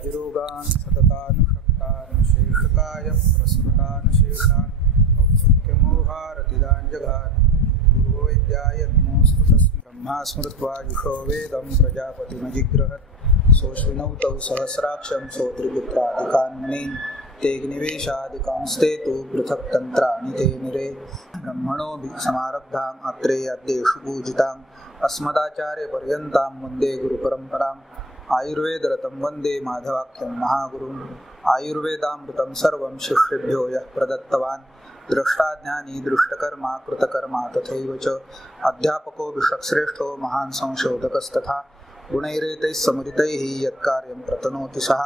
व्याधिरोगान् सततानुषक्तान् शेषकायं प्रसृतान् शेषान् औत्सुक्यमोहारतिदान् जघान् पूर्वविद्यायत्नोऽस्तु तस्मै ब्रह्मा स्मृत्वा युषो वेदं प्रजापतिमजिग्रहत् सोऽश्विनौतौ सहस्राक्षं सोऽत्रिपुत्रादिकान्मुनीन् तेऽग्निवेशादिकांस्ते तु पृथक् तन्त्राणि ते निरे ब्रह्मणो समारब्धाम् अत्रेयाद्येषु पूजिताम् अस्मदाचार्यपर्यन्तां वन्दे गुरुपरम्पराम् आयुर्वेदरतं वन्दे माधवाख्यं महागुरुम् आयुर्वेदामृतं सर्वं शिष्येभ्यो यः प्रदत्तवान् द्रष्टाज्ञानी दृष्टकर्मा कृतकर्मा तथैव च अध्यापको विषक्श्रेष्ठो महान् संशोधकस्तथा गुणैरेतैः समुदितैः यत्कार्यं प्रतनोति सः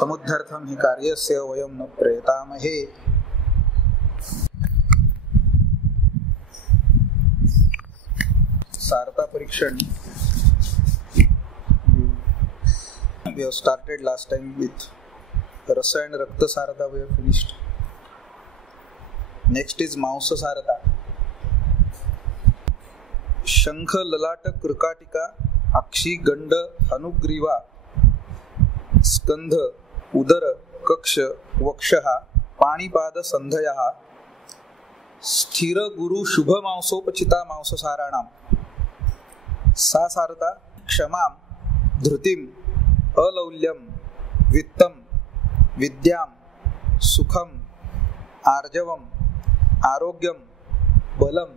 समुद्धर्थं हि कार्यस्य वयं न प्रयतामहे। सारता परीक्षण. We have started last time with Rasa and Rakta Sarata. We have finished. Next is Mausa Sarata. Shankha Lalata Krikatika Akshi Ganda Hanugriva Skandha Udara Kaksha Vakshaha Panipada Sandhayaha Sthira Guru Shubha Mausopachita Mausa Saranam Sa Sarata Kshamam Dhrutim अलौल्यम वित्तम विद्याम सुखम आर्जवम आरोग्यम बलम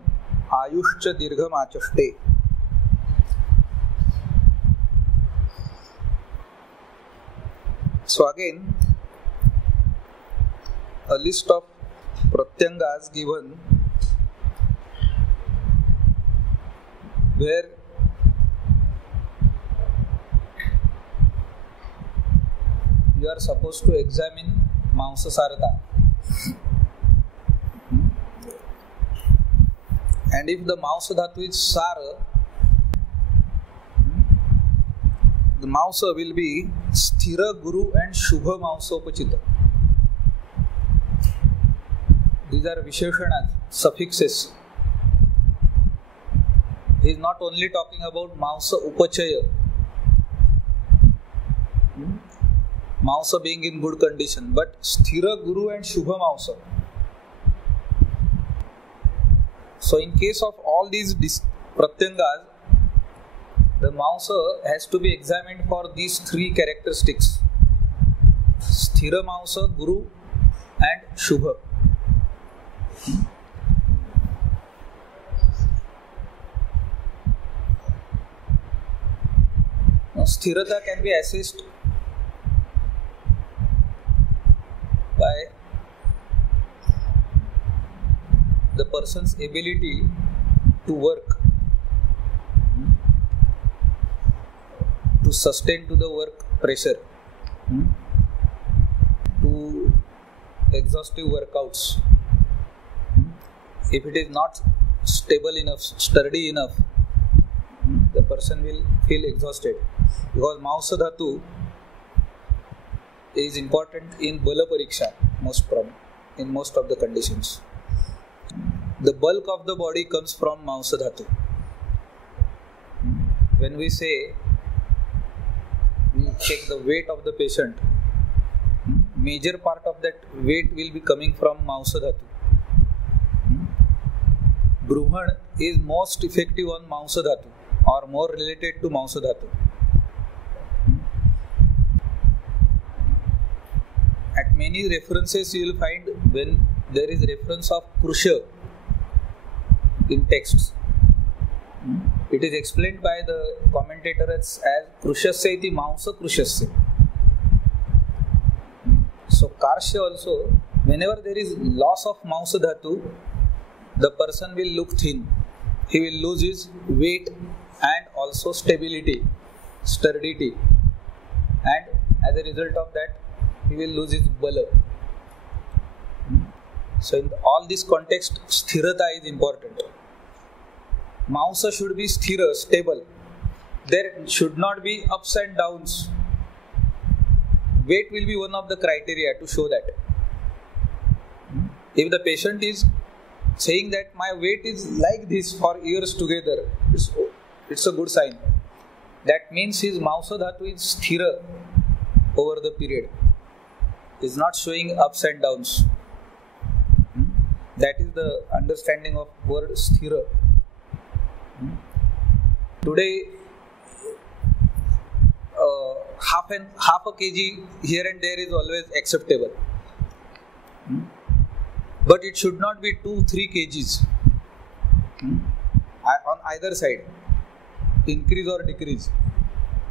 आयुष्च दीर्घमाचष्टे. So again, a list of pratyangas given where you are supposed to examine Mausa Sarata. And if the Mausa Dhatu is Sara, the Mausa will be Sthira Guru and Shubha Mausopachita. These are Visheshanas, suffixes. He is not only talking about Mausa Upachaya, Mausa being in good condition, but Sthira Guru and Shubha Mausa. So in case of all these pratyangas, the Mausa has to be examined for these three characteristics: Sthira Mausa, Guru and Shubha. Now, Sthirata can be assessed by the person's ability to work, to sustain to the work pressure, to exhaustive workouts. If it is not stable enough, sturdy enough, the person will feel exhausted, because Mausa Dhatu is important in Bala Pariksha in most of the conditions. The bulk of the body comes from Mausa Dhatu. When we say we check the weight of the patient, major part of that weight will be coming from Mausa Dhatu. Bruhan is most effective on Mausa Dhatu or more related to Mausa Dhatu. At many references you will find when there is reference of Krusha in texts, it is explained by the commentator as Krushasya iti Mausa Krushasya. So Karshya also, whenever there is loss of Mausa Dhatu, the person will look thin. He will lose his weight and also stability, sturdity, and as a result of that, he will lose his bala. So in all this context, sthirata is important. Mausa should be sthira, stable. There should not be ups and downs. Weight will be one of the criteria to show that. If the patient is saying that my weight is like this for years together, it's a good sign. That means his Mausa Dhatu is sthira. over the period, is not showing ups and downs. That is the understanding of word sthira. Today, half a kg here and there is always acceptable, but it should not be 2-3 kgs on either side, increase or decrease.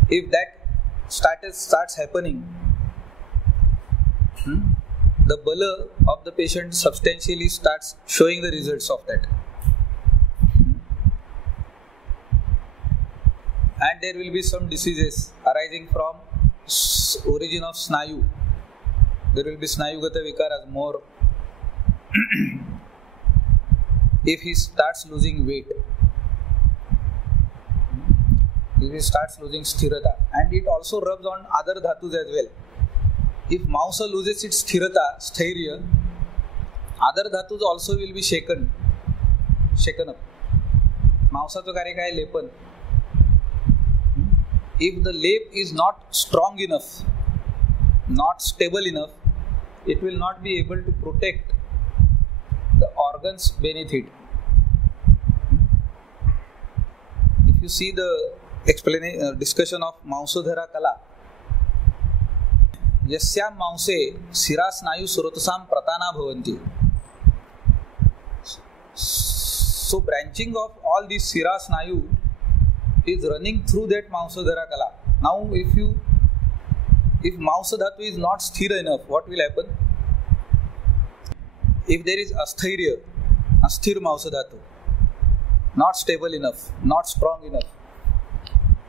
If that starts happening, the bala of the patient substantially starts showing the results of that. And there will be some diseases arising from origin of snayu. There will be snayugata vikaras more. If he starts losing weight, if he starts losing sthirata, and it also rubs on other dhatus as well. If Mausa loses its sthirata, sthairya, other dhatus also will be shaken up. Mausa to karya kai lepan. If the lep is not strong enough, not stable enough, it will not be able to protect the organs beneath it. If you see the discussion of Mausodhara Kala, Yasyam Mause Sira Snayu Surotasam Pratana Bhavanti. So branching of all these Sira Snayu is running through that Mausodhara Kala. Now if Mausadhatu is not sthira enough, what will happen? If there is asthir Mausadhatu, not stable enough, not strong enough,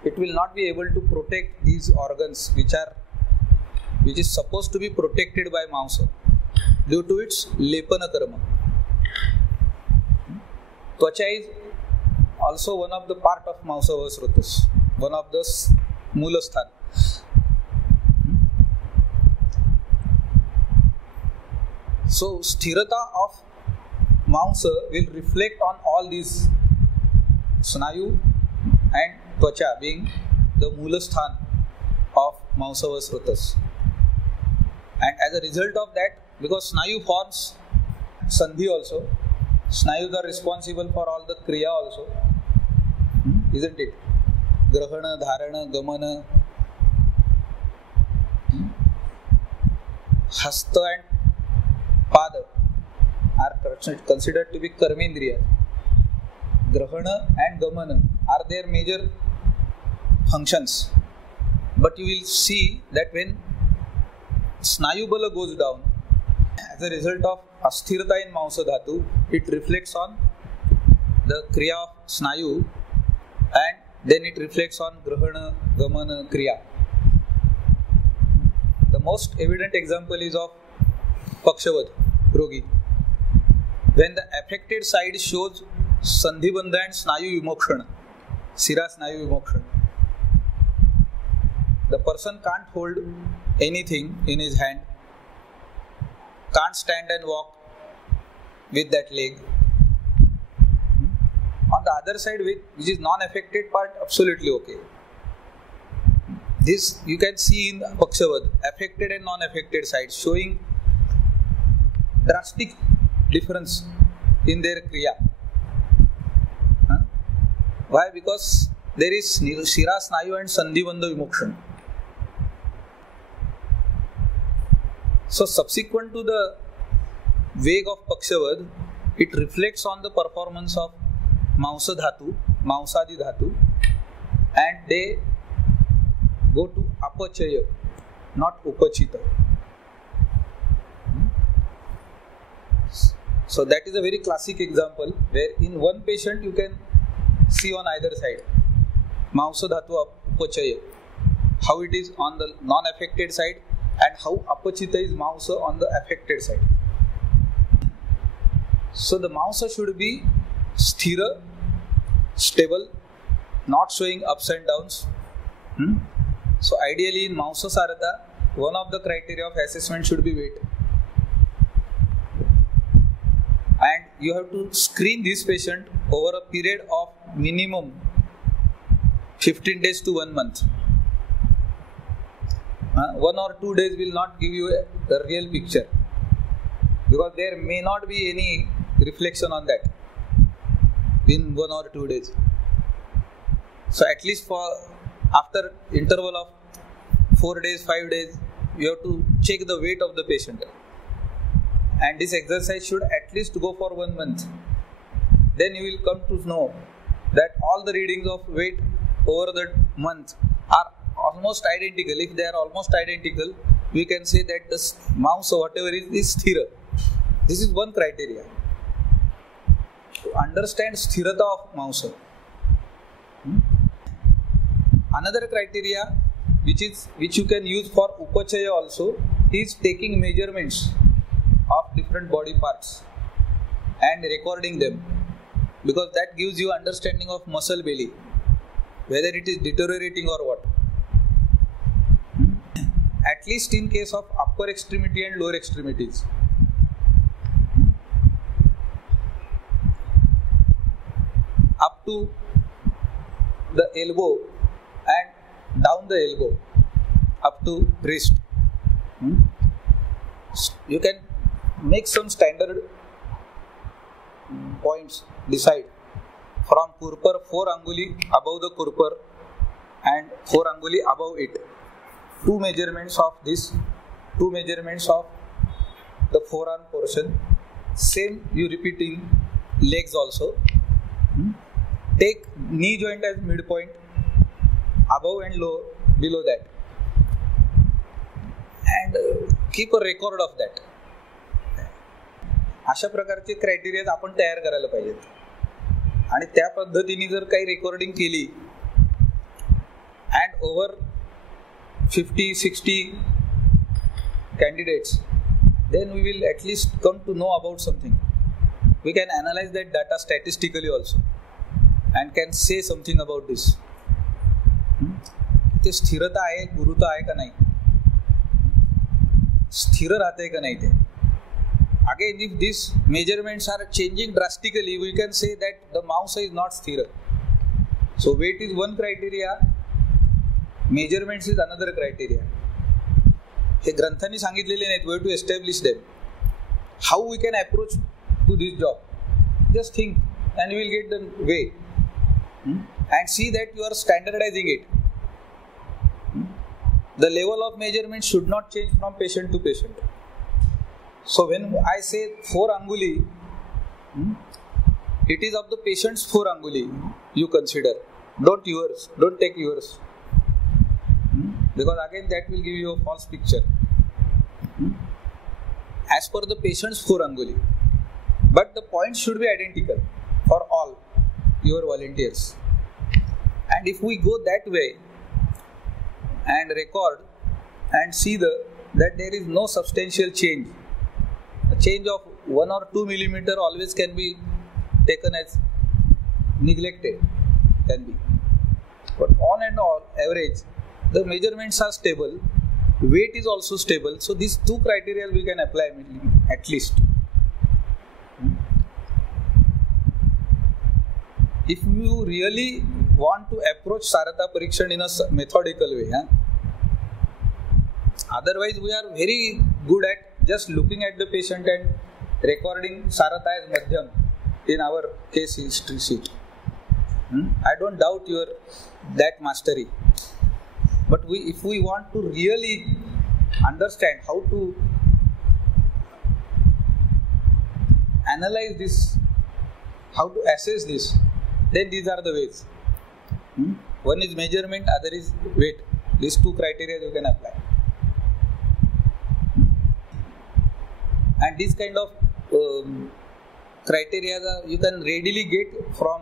it will not be able to protect these organs which is supposed to be protected by Mausa due to its lepana karma. Tvacha is also one of the part of Mausava Srutas, one of the Moolasthana. So sthirata of Mausa will reflect on all these Snayu and Tvacha being the Moolasthana of Mausava Srutas. And as a result of that, because Snayu forms Sandhi also, Snayus are responsible for all the Kriya also, isn't it? Grahana, Dharana, Gamana, Hasta and Pada are considered to be Karmendriya. Grahana and Gamana are their major functions. But you will see that when Snayu Bala goes down, as a result of asthirata in Mausadhatu, it reflects on the Kriya of Snayu and then it reflects on Grahana, Gamana, Kriya. The most evident example is of Pakshavad, Rogi. When the affected side shows Sandhibandha and Snayu Vimokshana, Sira Snayu Vimokshana, the person can't hold anything in his hand, can't stand and walk with that leg. On the other side, which is non-affected part, absolutely okay. This you can see in Pakshavad, affected and non-affected sides, showing drastic difference in their Kriya. Why? Because there is Shira Snayu and Sandhibandha Vimokshana. So subsequent to the Veg of Pakshavad, it reflects on the performance of Mausadhatu, Mausadi Dhatu, and they go to Apachaya, not Upachita. So that is a very classic example where in one patient you can see on either side Mausadhatu Upachaya, how it is on the non-affected side and how Apachita is Mausa on the affected side. So the Mausa should be sthira, stable, not showing ups and downs. So ideally in Mausa Sarata, one of the criteria of assessment should be weight. And you have to screen this patient over a period of minimum 15 days to 1 month. 1 or 2 days will not give you the real picture, because there may not be any reflection on that in 1 or 2 days. So at least for after interval of 4 days, 5 days, you have to check the weight of the patient, and this exercise should at least go for 1 month. Then you will come to know that all the readings of weight over the month are almost identical. If they are almost identical, we can say that the mouse or whatever is sthira. This is one criteria to understand sthirata of mouse. Another criteria which you can use for upachaya also is taking measurements of different body parts and recording them, because that gives you understanding of muscle belly, whether it is deteriorating or what. At least in case of upper extremity and lower extremities. Up to the elbow and down the elbow, up to wrist. You can make some standard points, decide from kurpar 4 anguli above the kurpar and 4 anguli above it. 2 measurements of this, 2 measurements of the forearm portion. Same you repeat in legs also. Take knee joint as midpoint, above and low, below that, and keep a record of that. अशा प्रकारचे criteria आपण तयार करायला पाहिजेत आणि त्या पद्धतीने जर काही रेकॉर्डिंग केली and over 50-60 candidates, then we will at least come to know about something. We can analyze that data statistically also and can say something about this. ते स्थिरता आहे, गुरुता आहे का नाही, स्थिर राहते का नाही ते. Again, if these measurements are changing drastically, we can say that the mouse is not sthira. So weight is one criteria, measurements is another criteria. हे ग्रंथांनी सांगितलेले नाहीत. We have to establish them. How we can approach to this job? Just think and you will get the way. And see that you are standardizing it. The level of measurement should not change from patient to patient. So when I say 4 anguli, it is of the patient's 4 anguli you consider. Don't yours. Don't take yours. Because again that will give you a false picture. As per the patient's 4 anguli. But the points should be identical for all your volunteers. And if we go that way and record and see that there is no substantial change, a change of 1 or 2 millimeter always can be taken as neglected, can be. But on and all average, the measurements are stable, weight is also stable. So these 2 criteria we can apply at least. If you really want to approach Sarata Parikshan in a methodical way, otherwise we are very good at just looking at the patient and recording Sarata as Madhyam in our case history sheet. I don't doubt that mastery. But if we want to really understand how to analyze this, how to assess this, then these are the ways. One is measurement, other is weight. These 2 criteria you can apply. And this kind of criteria you can readily get from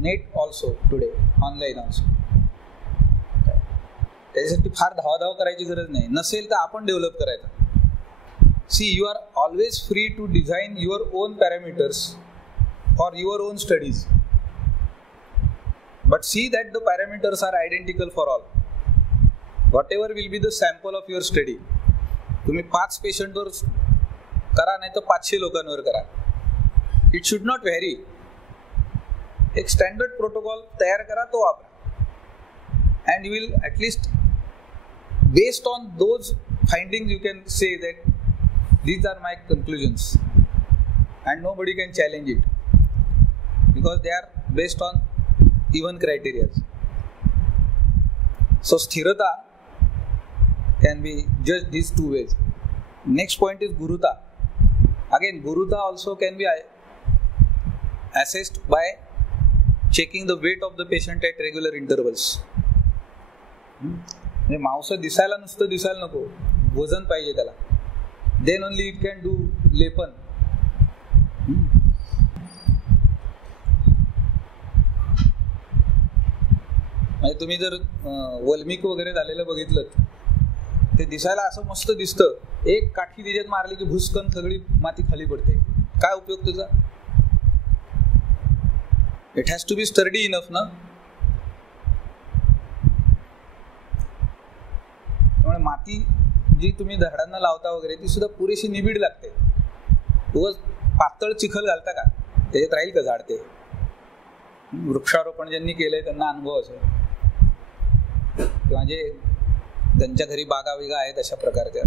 net also today, online also. त्याच्यासाठी फार धावाधाव करायची गरज नाही. नसेल तर आपण develop करायचा. See you are always free to design your own parameters for your own studies. But see that the parameters are identical for all. Whatever will be the sample of your study. तुम्ही 5 patient वर करा नाही तर 500 लोकांवर करा. It should not vary. एक standard protocol तयार करा, तो वापरा. And you will at least based on those findings you can say that these are my conclusions and nobody can challenge it because they are based on even criteria. So sthirata can be judged these two ways. Next point is guruta. Again, guruta also can be assessed by checking the weight of the patient at regular intervals. म्हणजे मांस दिसायला नुसतं दिसायला नको, वजन पाहिजे त्याला. Then only it can do लेपन. म्हणजे तुम्ही जर वल्मिक वगैरे झालेलं बघितलं, ते दिसायला असं मस्त दिसतं, एक काठी त्याच्यात मारली की भुसकन सगळी माती खाली पडते. काय उपयोग तुझा? It has to be sturdy enough ना. त्यामुळे माती जी तुम्ही झाडांना लावता वगैरे ती सुद्धा पुरेशी निबिड लागते. उगाच पातळ चिखल घालता का, त्याच्यात राहील का झाड? ते वृक्षारोपण ज्यांनी केलंय त्यांना अनुभव असेल, किंवा जे ज्यांच्या घरी बागा विगा आहेत अशा प्रकारच्या,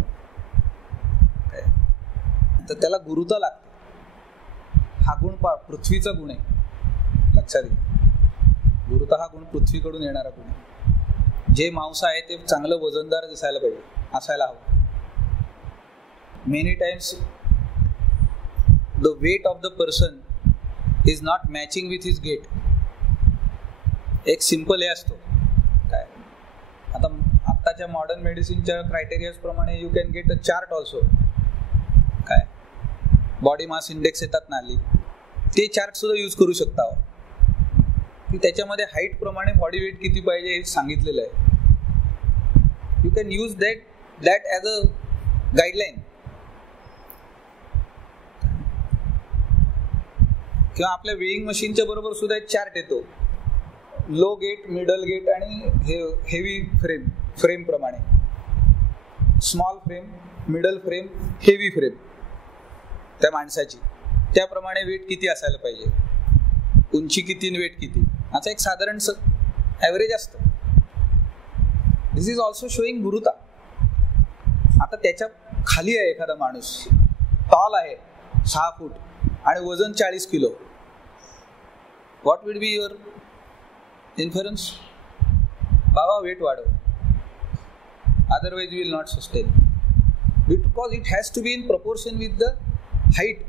तर त्याला गुरुता लागते. हा गुण पृथ्वीचा गुण आहे, लक्षात घ्या. गुरुता हा गुण पृथ्वीकडून येणारा गुण आहे. जे मांस आहे ते चांगलं वजनदार दिसायला पाहिजे, असायला हवं. Many times the weight of the person is not matching with his gait. एक सिंपल हे असतो काय, आता आत्ताच्या मॉडर्न मेडिसिनच्या क्रायटेरियाज प्रमाणे you can get a chart also. काय बॉडी मास इंडेक्स येतात ना हल्ली, ते चार्ट सुद्धा यूज करू शकता की त्याच्यामध्ये हाईट प्रमाणे बॉडी वेट किती पाहिजे हे सांगितलेलं आहे. You can use that as a guideline. किंवा आपल्या वेईंग मशीनच्या बरोबर सुद्धा एक चार्ट येतो, लो गेट, मिडल गेट आणि हेवी फ्रेम प्रमाणे. Small frame, middle frame, heavy frame त्या माणसाची, त्याप्रमाणे वेट किती असायला पाहिजे, उंची किती, वेट किती, याचा एक साधारण ॲव्हरेज असतं. दिस इज ऑल्सो शोईंग गुरुता. आता त्याच्या खाली आहे एखादा माणूस, टॉल आहे 6 फूट आणि वजन 40 किलो. What will be your inference? बाबा वेट वाढव, otherwise will not sustain, because it has to be in proportion with the height.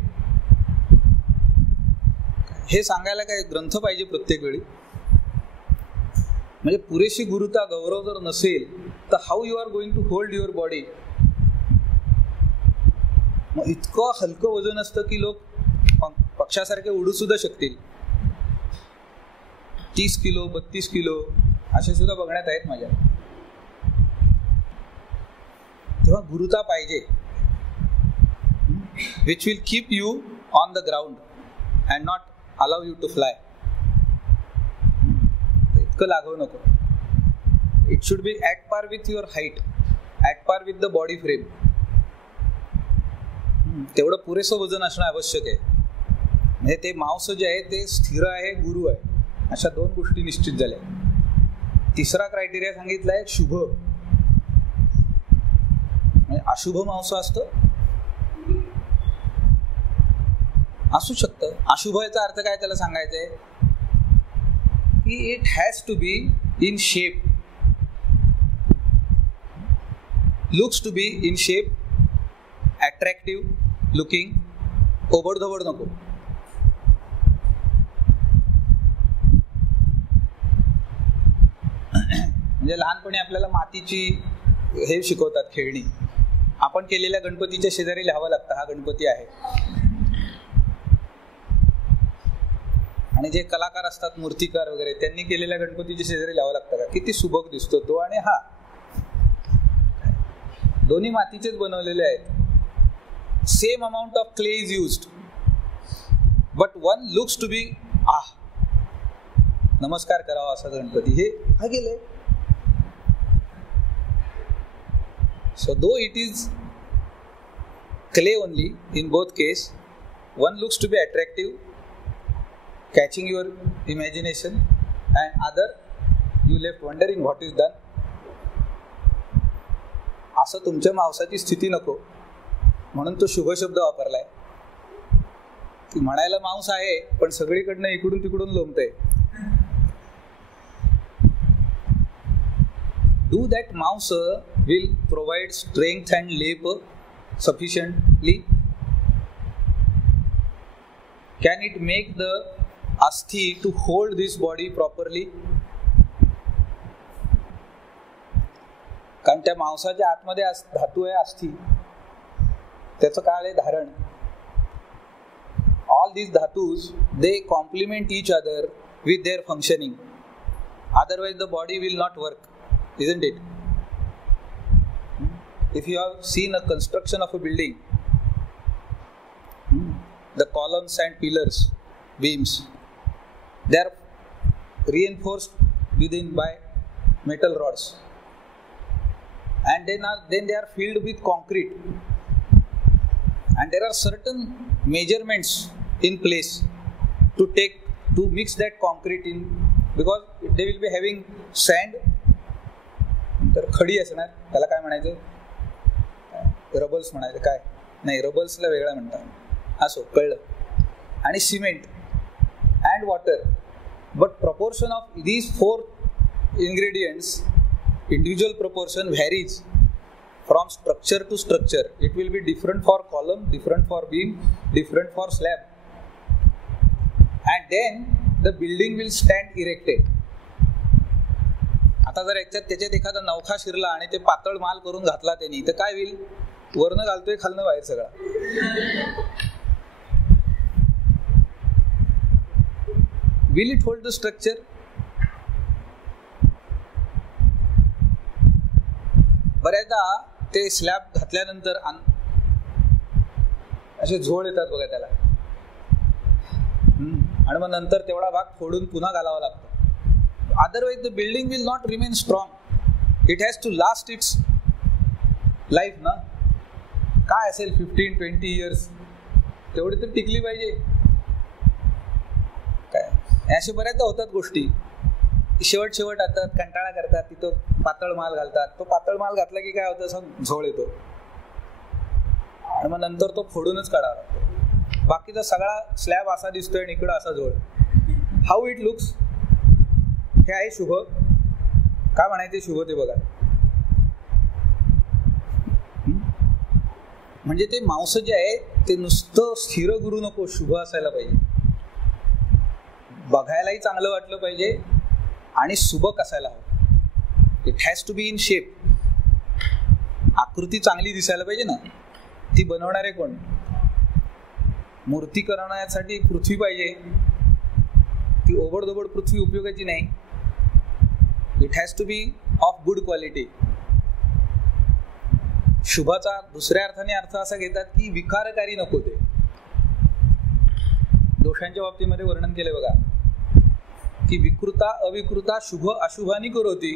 हे सांगायला काय ग्रंथ पाहिजे प्रत्येक वेळी? म्हणजे पुरेशी गुरुता, गौरव जर नसेल तर how you are going to hold your body? मग इतकं हलकं वजन असतं की लोक पक्षासारखे उडू सुद्धा शकतील. 30 किलो, 32 किलो असे सुद्धा बघण्यात आहेत माझ्या. तेव्हा गुरुता पाहिजे, which will keep you on the ground and not allow you to fly. इतकं लागू नको. It should be at par with your height, at par with the body frame. तेवढं पुरेसं वजन असणं आवश्यक आहे. म्हणजे ते मांस जे आहे ते स्थिर आहे, गुरु आहे, अशा 2 गोष्टी निश्चित झाल्या. तिसरा क्रायटेरिया सांगितला आहे शुभ. म्हणजे अशुभ मांस असतं, असू शकतं. अशुभ याचा अर्थ काय त्याला सांगायचंय की it has to be in shape, looks to be in shape, attractive looking, ओबडधोबड नको. म्हणजे लहानपणी आपल्याला मातीची हे शिकवतात, खेळणी. आपण केलेल्या गणपतीच्या शेजारी लिहावं लागतं, हा गणपती आहे. आणि जे कलाकार असतात, मूर्तिकार वगैरे, त्यांनी केलेल्या गणपतीच्या शेजारी लावावं लागतं का, किती सुबक दिसतो तो. आणि हा दोन्ही मातीचेच बनवलेले आहेत. Same amount of clay is used, but one looks to be नमस्कार करावा असा गणपती. हे हा गेले. So though it is clay only, in both case one looks to be attractive, catching your imagination, and other you left wondering what is done. असं तुमच्या मांसाची स्थिती नको म्हणून तो शुभ शब्द वापरलाय. की म्हणायला मांस आहे पण सगळीकडनं इकडून तिकडून लोंबतंय. Do that mouse will provide strength and length sufficiently? Can it make the asthi to hold this body properly? कारण त्या मांसाच्या आतमध्ये धातू आहे अस्थि, त्याचं काय आहे धारण. All these dhatus, they complement each other with their functioning. Otherwise the body will not work, isn't it? If you have seen a construction of a building, the columns and pillars, beams, they are reinforced within by metal rods, and then they are filled with concrete, and there are certain measurements in place to mix that concrete in, because they will be having sand. तर खडी असणार, त्याला काय म्हणायचं, रबल्स म्हणायचं, काय नाही रबल्सला वेगळा म्हणतात, असो कळलं. आणि cement and water. But proportion of these 4 ingredients, individual proportion varies from structure to structure. It will be different for column, different for beam, different for slab, and then the building will stand erected. आता जर त्याच्यात एखादा नवखा शिरला आणि ते पातळ माल करून घातला त्यांनी, तर काय होईल, वरनं घालतोय खालनं बाहेर सगळा. Will it hold the structure? बऱ्याचदा ते स्लॅब घातल्यानंतर असे झोळ येतात बघा त्याला, आणि मग नंतर तेवढा भाग फोडून पुन्हा घालावा लागतो. Otherwise the building will not remain strong. It has to last its life ना. काय असेल 15-20 years, तेवढी तर टिकली पाहिजे. काय असे बऱ्याचदा होतात गोष्टी, शेवट येतात, कंटाळा करतात, तिथं पातळ माल घालतात. तो पातळ माल घातला की काय होतं, असं झोळ येतो आणि मग नंतर तो फोडूनच काढावा लागतो. बाकीचा सगळा स्लॅब असा दिसतोय आणि इकडं असा झोळ. How it looks. हे आहे शुभ. काय म्हणायचे शुभ ते बघा. म्हणजे ते मांस जे आहे ते नुसतं स्थिर गुरु नको, शुभ असायला पाहिजे, बघायलाही चांगलं वाटलं पाहिजे आणि सुबक असायला हवं. It has to be in shape. आकृती चांगली दिसायला पाहिजे ना. ती बनवणारे कोण, मूर्ती करण्यासाठी पृथ्वी पाहिजे, ती ओबडधोबड पृथ्वी उपयोगाची नाही. It has to be of good quality. शुभाचा दुसऱ्या अर्थाने अर्थ असा घेतात की विकारकारी नको ते. दोषांच्या बाबतीमध्ये वर्णन केले बघा की विकृता अविकृता शुभ अशुभानी करोती.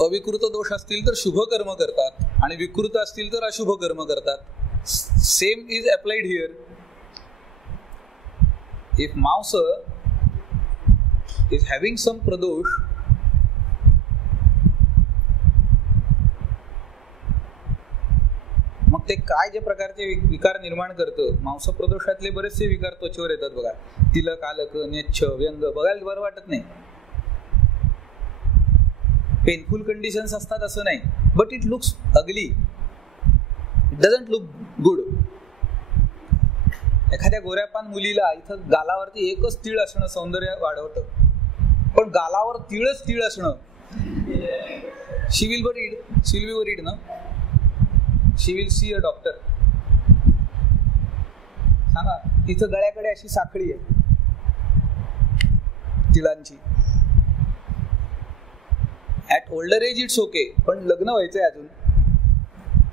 अविकृत दोष असतील तर शुभ कर्म करतात आणि विकृत असतील तर अशुभ कर्म करतात. Same is applied here. If मांस इज हॅव्हिंग सम प्रदोष, मग ते काय जे प्रकारचे विकार निर्माण करतं. मांस प्रदोषातले बरेचसे विकार त्वचेवर येतात बघा. तिलक, आलक, नेच्छ, व्यंग, बघायला बरं वाटत नाही. पेनफुल कंडिशन्स असतात असं नाही, but it looks ugly. It doesn't look good. एखाद्या गोऱ्यापान मुलीला इथं गालावरती एकच तीळ असणं सौंदर्य वाढवतं, पण गालावर तीळच तीळ असणं, शी विल बी वरीड ना. She will see a doctor. सांगा, तिथं गळ्याकडे अशी साखळी आहे तिळांची. At older age it's okay, पण लग्न व्हायचंय अजून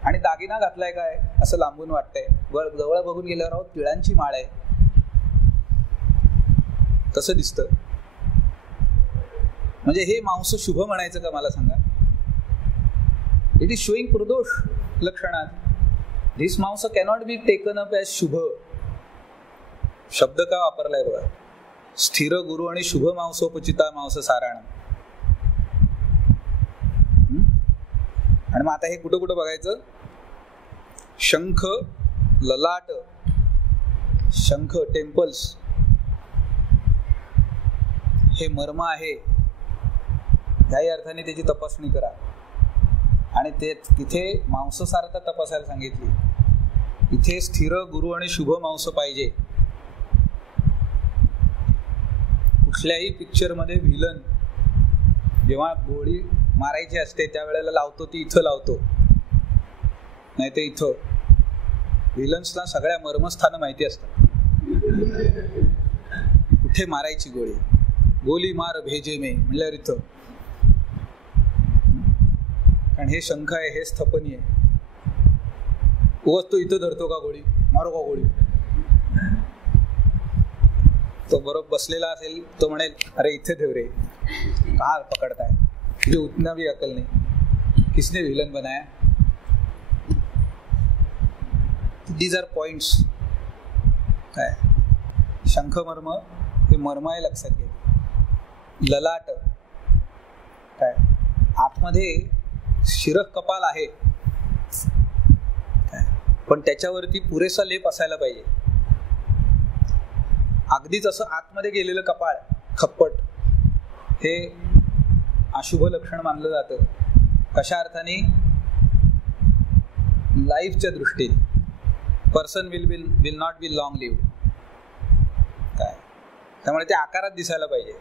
आणि दागिना घातलाय काय असं लांबून वाटतंय. जवळ बघून गेल्यावर अहो तिळांची माळ आहे, कसं दिसतं. म्हणजे हे मांस शुभ म्हणायचं का मला सांगा. इट इज शोईंग प्रदोष लक्षणात. धिस मांस cannot be taken up as शुभ. शब्द का वापरलाय बघा. स्थिर गुरु आणि शुभ मांसोपचिता मांस साराण. आणि मग आता हे कुठं कुठं बघायचं, शंख, ललाट, शंख टेम्पल्स हे मर्म आहे, याही अर्थाने त्याची तपासणी करा. आणि ते तिथे मांससारता तपासायला सांगितली. इथे स्थिर गुरु आणि शुभ मांस पाहिजे. कुठल्याही पिक्चरमध्ये व्हिलन जेव्हा गोळी मारायची असते त्यावेळेला लावतो ती इथं लावतो, नाही ते इथं. व्हिलन्सला सगळ्या मर्मस्थानं माहिती असतात, कुठे मारायची गोळी. गोली मार भेजे में म्हणल्यावर इथं, कारण हे शंख आहे, हे स्थपनी आहे. उगाच तो इथं धरतो का गोळी, मारो का गोळी. तो बरोबर बसलेला असेल, तो म्हणेल अरे इथे ठेव रे, कहा पकडताय, तुझे उतना भी अकल नहीं, किसने विलन बनाया. These are points. काय शंखमर्म हे मर्म आहे, लक्षात घ्या. ललाट काय, आतमध्ये शिरक कपाल आहे काय, पण त्याच्यावरती पुरेसा लेप असायला पाहिजे. अगदीच असं आतमध्ये गेलेलं कपाळ, खप्पट, हे अशुभ लक्षण मानलं जातं. कशा अर्थाने, लाईफच्या दृष्टीने. Person will not be long lived काय, त्यामुळे ते आकारात दिसायला पाहिजे.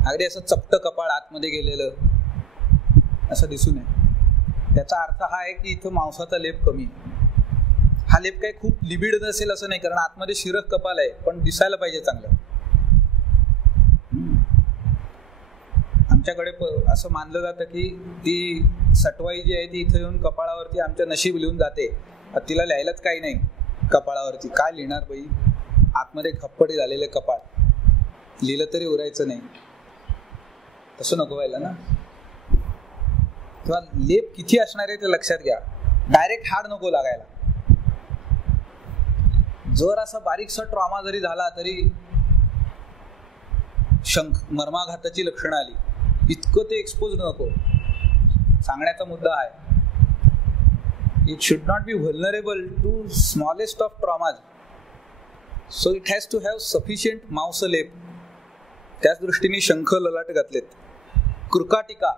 अगदी असं चपट कपाळ आतमध्ये गेलेलं असं दिसू नये. त्याचा अर्थ हा आहे की इथं मांसाचा लेप कमी. हा लेप काही खूप लिबिड नसेल असं नाही, कारण आतमध्ये शिरक कपाल आहे, पण दिसायला पाहिजे चांगलं. आमच्याकडे असं मानलं जातं की ती सटवाई जी आहे ती इथं येऊन कपाळावरती आमचं नशीब लिहून जाते. तिला लिहायलाच काही नाही कपाळावरती, काय लिहिणार बाई, आतमध्ये खप्पडी झालेले कपाळ, लिहिलं तरी उरायचं नाही. तसं नको व्हायला ना. किंवा लेप किती असणार आहे ते लक्षात घ्या. डायरेक्ट हाड नको लागायला. जर असा बारीकसा ट्रॉमा जरी झाला तरी शंख मर्माघाताची लक्षणं आली, इतकं ते एक्सपोज नको. सांगण्याचा मुद्दा आहे, it should not be vulnerable to smallest of traumas, so it has to have sufficient मांसलेप. त्याच दृष्टीने शंख ललाट घातलेत. कृकाटिका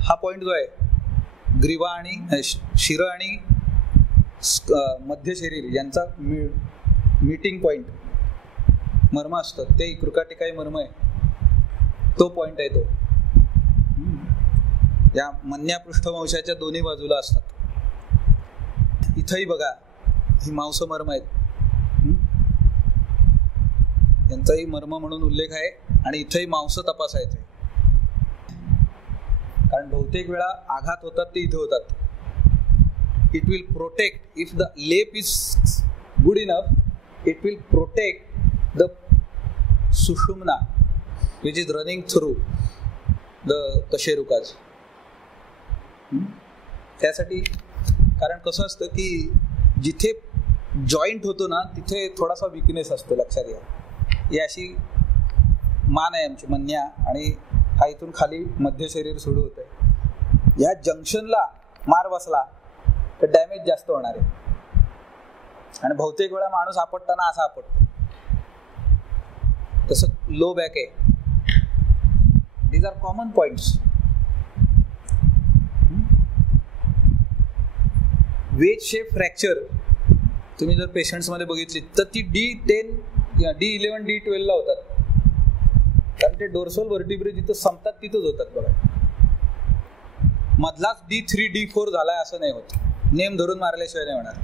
हा पॉइंट जो आहे, ग्रीवा आणि शिर आणि मध्य शरीर यांचा मीटिंग पॉइंट मर्म असतं, ते कृकाटिका मर्म आहे. तो पॉइंट आहे तो. या मन्या पृष्ठवंशाच्या दोन्ही बाजूला असतात. इथंही बघा ही मांस मर्म आहेत, यांचाही मर्म म्हणून उल्लेख आहे. आणि इथंही मांस तपासायचे, कारण बहुतेक वेळा आघात होतात ते इथे होतात. It will protect, if the लेप is good enough, it will protect the sushumna which is running through the kasherukas. त्यासाठी, कारण कसं असतं की जिथे जॉईंट होतो ना तिथे थोडासा विकनेस असतो, लक्षात घ्या. ही अशी मान आहे आमची मन्या, आणि हा इथून खाली मध्य शरीर सुरू होत आहे. या जंक्शनला मार बसला तर डॅमेज जास्त होणार आहे. आणि बहुतेक वेळा माणूस आपटताना असा आपटतो, तसं लो बॅक आहे. These are common points. Wedge shape fracture तुम्ही जर पेशंट्स मध्ये बघितली तर ती D10, D11, D12 ला होतात, कारण ते डोर्सल व्हर्टिब्रे जिथं संपतात तिथंच होतात बघा. मधलाच D3, D4 झालाय असं नाही होत. नेम धरून मारल्याशिवाय नाही होणार.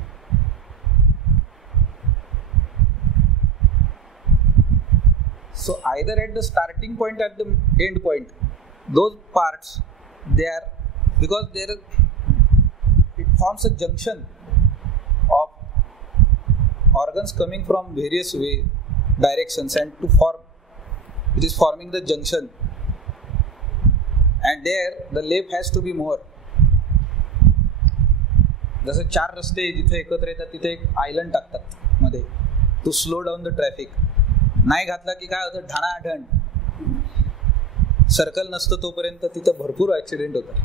So either at the starting point, at the end point, those parts, they are, because there it forms a junction of organs coming from various directions, and to form, it is forming the junction, and there the lap has to be more. जसं 4 रस्ते जिथे एकत्र येतात तिथे एक island टाकतात मध्ये, to slow down the traffic. नाही घातला की काय होतं, ढाणाढण. सर्कल नसतं तोपर्यंत तिथं भरपूर ऍक्सिडेंट होतात.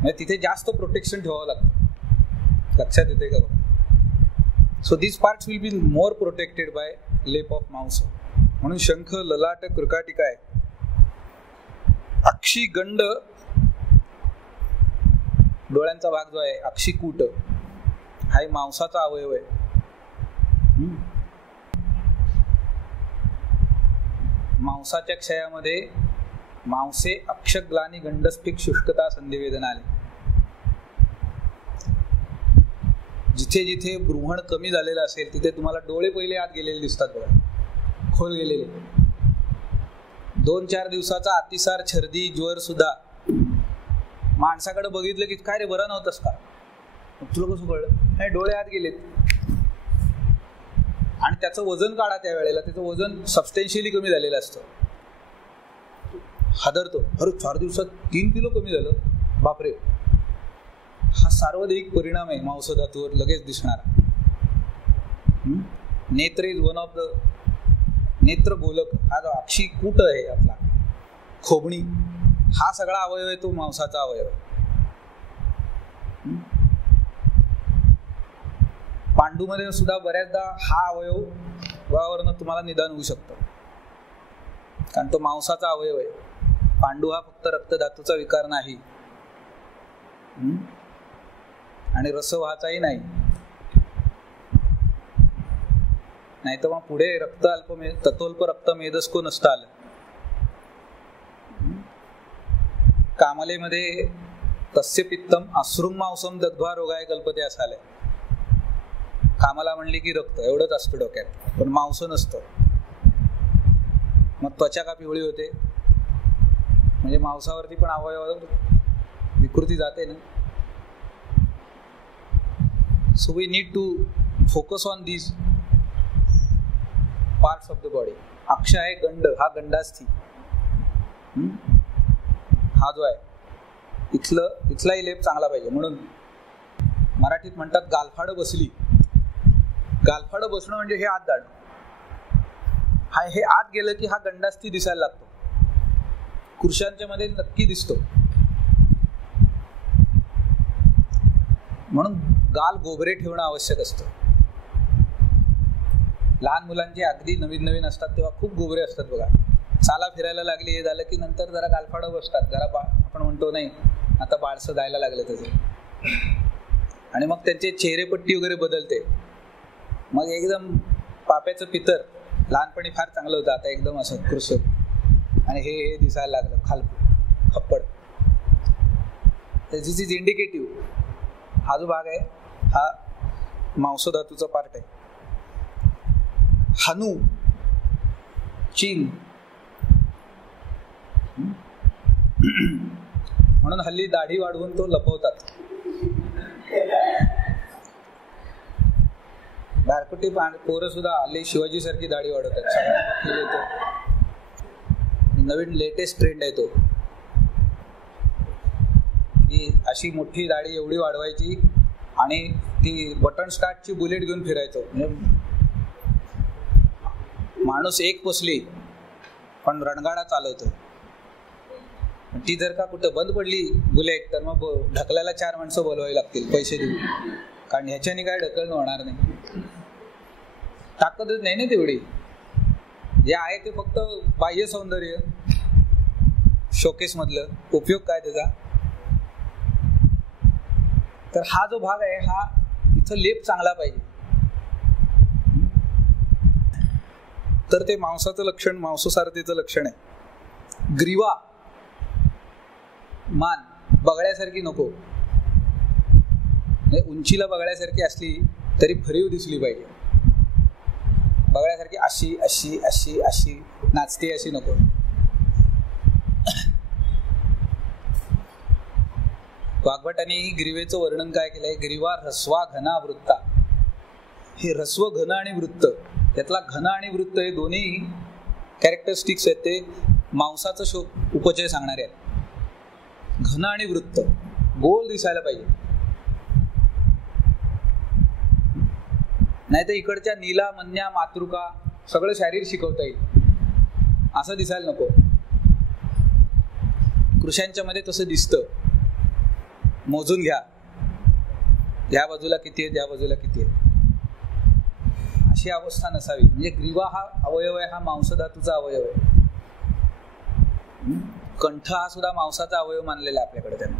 म्हणजे तिथे जास्त प्रोटेक्शन ठेवावं लागतं. लक्षात येते का बघा. So this parts will be more protected by लेप ऑफ मांस. म्हणून शंख, ललाट, कृकाटिका आहे. अक्षिगंड डोळ्यांचा भाग जो आहे, अक्षिकूट हा मांसाचा अवयव आहे. मांसाच्या क्षयामध्ये मांसे अक्षग्लानी गंडस्फिक शुष्कता संधिवेदना आले. जिथे जिथे ब्रुहण कमी झालेलं असेल तिथे तुम्हाला डोळे पहिले आत गेलेले दिसतात बघा, खोल गेलेले. 2-4 दिवसाचा अतिसार, छर्दी, ज्वर सुद्धा माणसाकडे बघितलं की काय रे बरं नव्हतंस का, तुला कसं कळलं, नाही डोळे आत गेलेत. आणि त्याचं वजन काढा, त्यावेळेला त्याचं वजन सबस्टेन्शियली कमी झालेलं असतं. हादरतो, अरे 4 दिवसात 3 किलो कमी झालं, बापरे. हा सार्वदैहिक परिणाम आहे मांसधातूवर लगेच दिसणारा. नेत्र इज वन ऑफ द, नेत्र गोलक हा जो अक्षिकूट आहे आपला, खोबणी, हा सगळा अवयव आहे तो मांसाचा अवयव आहे. पांडूमध्ये सुद्धा बऱ्याचदा हा अवयव वरनं तुम्हाला निदान होऊ शकतं, कारण तो मांसाचा अवयव आहे. पांडू हा फक्त रक्तधातूचा विकार नाही आणि रसवाहाचाही नाही. नाही तर मग पुढे रक्त तत्वल्प रक्त मेदस्को नसतं आलं. कामलेमध्ये तस्य पित्तम अश्रुम मांसम दग्ध्वा रोगाय कल्पते असं आलंय. कामाला म्हणली की रक्त एवढंच असतं डोक्यात, पण मांस नसतं. मग त्वचा का पिवळी होते, म्हणजे मांसावरती पण अवयवावर विकृती जाते ना. So we need to focus on these parts of the body. अक्ष आहे गंड, हा गंडास्थी हा जो आहे, इथलाही लेप चांगला पाहिजे. म्हणून मराठीत म्हणतात गालफाड बसली. गालफाड बसणं म्हणजे हे आत जाणं. हा हे आत गेलं की हा गंडास्थी दिसायला लागतो. पुरुषांच्या मध्ये नक्की दिसतो. म्हणून गाल गोबरे ठेवणं आवश्यक असतं. लहान मुलांचे अगदी नवीन असतात तेव्हा खूप गोबरे असतात बघा. चाला फिरायला लागली हे झालं की नंतर जरा गालफाडं बसतात. जरा आपण म्हणतो नाही आता बाळसं जायला लागलं त्याचे, आणि मग त्यांचे चेहरेपट्टी वगैरे बदलते. मग एकदम पाप्याचं पितर लहानपणी फार चांगलं होतं, आता एकदम असं कृषक, आणि हे दिसायला लागलं खाल खप्पड. दिस इज इंडिकेटिव्ह. हा जो भाग आहे हा मांसधातूचा पार्ट आहे. हनू, चीन, म्हणून हल्ली दाढी वाढवून तो लपवतात. बारकुटी पोरं सुद्धा हल्ली शिवाजी सारखी दाढी वाढवतात. नवीन लेटेस्ट ट्रेंड आहे तो, की अशी मोठी दाढी एवढी वाढवायची आणि ती बटन स्टार्टची बुलेट घेऊन फिरायचो. म्हणजे माणूस एक पोचली पण रणगाडा चालवतो. ती जर का कुठं बंद पडली बुलेट तर मग ढकलायला 4 माणसं बोलवावी लागतील पैसे देऊन, कारण ह्याच्याने काय ढकलणं होणार नाही. ताकदच नाही ना तेवढी. जे आहे ते फक्त बाह्य सौंदर्य, शोकेस मधलं. उपयोग काय त्याचा. तर हा जो भाग आहे हा इथं लेप चांगला पाहिजे. तर ते मांसाचं लक्षण, मांसासारथीचं लक्षण आहे. ग्रीवा, मान बगड्यासारखी नको, उंचीला बगड्यासारखी असली तरी भरीव दिसली पाहिजे. बगड्यासारखी अशी अशी अशी अशी नाचते अशी नको. वाग्भटांनी ग्रीवेचं वर्णन काय केलंय. ग्रीवा ह्रस्वा घना वृत्ता. हे ह्रस्व घन आणि वृत्त, त्यातला घन आणि वृत्त हे दोन्ही कॅरेक्टरिस्टिक्स आहेत ते मांसाचं उपचय सांगणारे आहेत. घन आणि वृत्त, गोल दिसायला पाहिजे. नाही तर इकडच्या नीला, मन्या, मातृका सगळं शारीर शिकवता येईल असं दिसायला नको. कृष्यांच्या मध्ये तसं दिसतं. मोजून घ्या, या बाजूला किती आहेत, या बाजूला किती आहेत, अशी अवस्था नसावी. म्हणजे ग्रीवा हा अवयव आहे, हा मांसधातूचा अवयव आहे. कंठ हा सुद्धा मांसाचा अवयव मानलेला आहे आपल्याकडे त्यांना.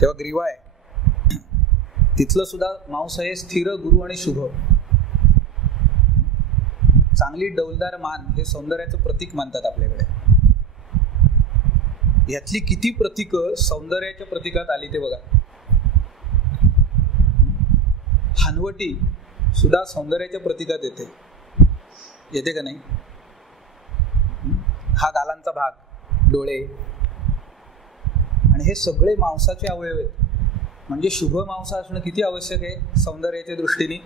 तेव्हा ग्रीवा आहे, तिथलं सुद्धा मांस हे स्थिर, गुरु आणि शुभ. चांगली डौलदार मान हे सौंदर्याचं प्रतीक मानतात आपल्याकडे. यातली किती प्रतीक सौंदर्याच्या प्रतीकात आली ते बघा. हनवटी सुद्धा सौंदर्याच्या प्रतीकात येते का नाही? हा गालांचा भाग, डोळे, आणि हे सगळे मांसाचे अवयव आहेत. म्हणजे शुभ मांस असणं किती आवश्यक आहे सौंदर्याच्या दृष्टीने.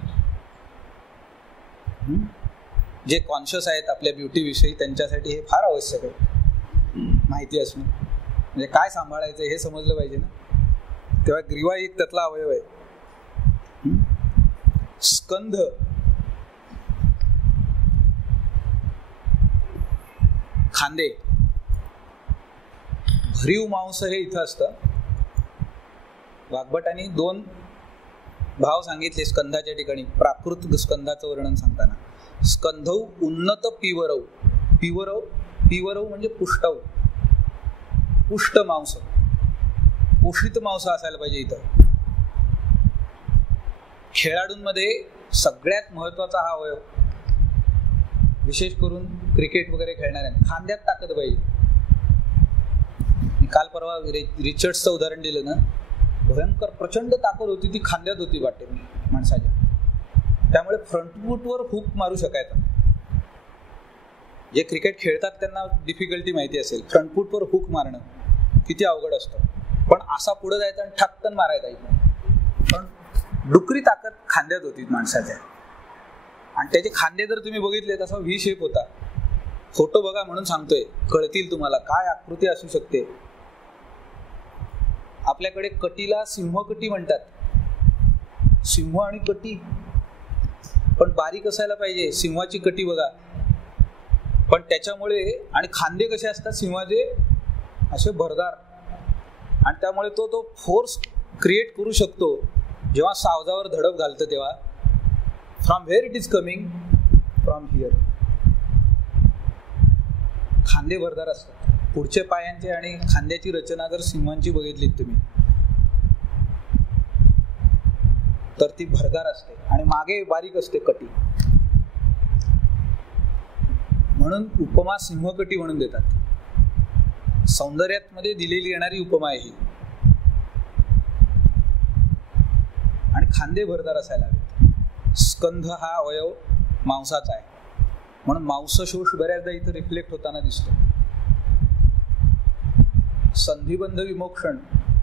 जे कॉन्शियस आहेत आपल्या ब्युटी विषयी त्यांच्यासाठी हे फार आवश्यक आहे माहिती असणं. म्हणजे काय सांभाळायचं हे समजलं पाहिजे ना. तेव्हा ग्रीवा एक त्यातला अवयव आहे. स्कंध, खांदे, भरीव मांस हे इथं असतं. वाग्भटांनी 2 भाव सांगितले स्कंधाच्या ठिकाणी प्राकृत स्कंधाचं वर्णन सांगताना. स्कंधौ उन्नत पिवरौ. पिवरौ म्हणजे पुष्टौ, पुष्ट मांस, पोषित मांस असायला पाहिजे इथं. खेळाडूंमध्ये सगळ्यात महत्वाचा हा अवयव, विशेष करून क्रिकेट वगैरे खेळणाऱ्यांना खांद्यात ताकद पाहिजे. काल परवा रिचर्ड्सचं उदाहरण दिलं ना, भयंकर प्रचंड ताकद होती, ती खांद्यात होती वाटते माणसाच्या. त्यामुळे फ्रंटफूटवर हुक मारू शकायचा. जे क्रिकेट खेळतात त्यांना डिफिकल्टी माहिती असेल. फ्रंटफूटवर हुक मारणं किती अवघड असतं. पण असा पुढे जायचा आणि ठक्कन मारायचा इथं. पण डुकरी ताकद खांद्यात होती माणसाच्या. आणि त्याचे खांदे जर तुम्ही बघितले तसा व्ही शेप होता. फोटो बघा म्हणून सांगतोय, कळतील तुम्हाला काय आकृती असू शकते. आपल्याकडे कटीला सिंहकटी म्हणतात. सिंह आणि कटी, पण बारीक असायला पाहिजे. सिंहाची कटी बघा, पण त्याच्यामुळे, आणि खांदे कसे असतात सिंहाचे, असे भरदार, आणि त्यामुळे तो फोर्स क्रिएट करू शकतो. जेव्हा सावजावर धडक घालतं तेव्हा from where it is coming, from here. खांदे भरदार असतात. पुढचे पायांचे आणि खांद्याची रचना जर सिंहांची बघितलीत तुम्ही तर ती भरदार असते, आणि मागे बारीक असते कटी. म्हणून उपमा सिंहकटी म्हणून देतात. सौंदर्यात मध्ये दिलेली येणारी उपमा आहे ही. आणि खांदे भरदार असायला हवेत. स्कंध हा अवयव मांसाचा आहे, म्हणून मांसशोष बऱ्याचदा इथं रिफ्लेक्ट होताना दिसतो. संधिबंध विमोक्षण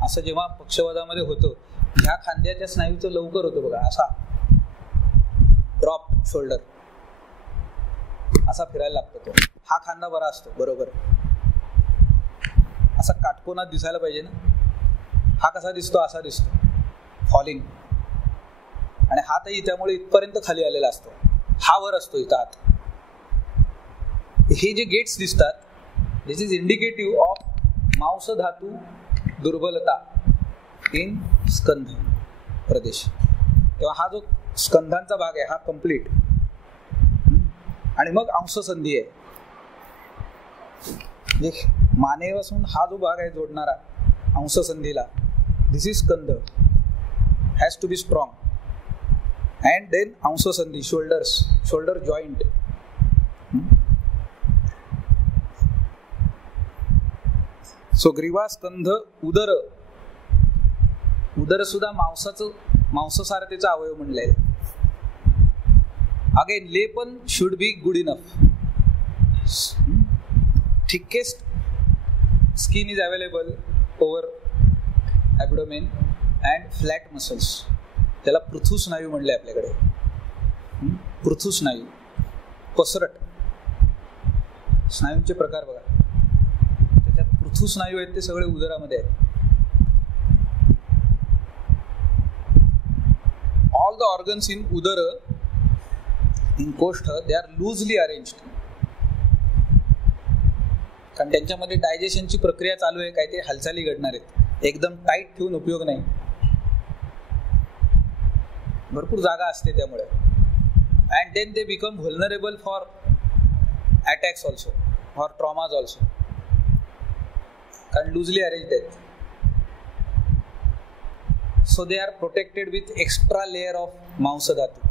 असं जेव्हा पक्षवादामध्ये होतं, ह्या खांद्याच्या स्नायूचं लवकर होतं बघा. असा ड्रॉप शोल्डर असा फिरायला लागतो तो. हा खांदा बरा असतो बरोबर, असा काटकोनात दिसायला पाहिजे ना. हा कसा दिसतो, असा दिसतो फॉलिंग. आणि हातही त्यामुळे इथपर्यंत खाली आलेला असतो. हा वर असतो इथं हात. हे जे गेट्स दिसतात, दिस इज इंडिकेटिव्ह ऑफ मांस धातू दुर्बलता इन स्कंध प्रदेश. तेव्हा हा जो स्कंधांचा भाग आहे हा कंप्लीट. आणि मग अंशसंधी आहे. मानेपासून हा जो भाग आहे जोडणारा अंशसंधीला, दिस इज स्कंध, has to be strong. And then अंशसंधी, शोल्डर जॉईंट. सो ग्रीवा, स्कंध, उदर सुद्धा मांसासारखेचा अवयव म्हणले. अगेन लेपन should be good enough. Thickest skin is available over abdomen and flat muscles. त्याला पृथू स्नायू म्हणले आपल्याकडे. पृथू स्नायू, पसरट स्नायूंचे प्रकार बघा. त्याच्यात पृथू स्नायू आहेत ते सगळे उदरामध्ये आहेत. All the organs in udara, in koshtha, they are loosely arranged. कारण त्यांच्यामध्ये डायजेशनची प्रक्रिया चालू आहे, काहीतरी हालचाली घडणार आहेत. एकदम टाईट ठेवून उपयोग नाही, भरपूर जागा असते त्यामुळे. And then they become vulnerable for attacks also, for traumas also, कारण लूजली अरेंज्ड आहेत. So they are protected with extra layer of मांसधातू.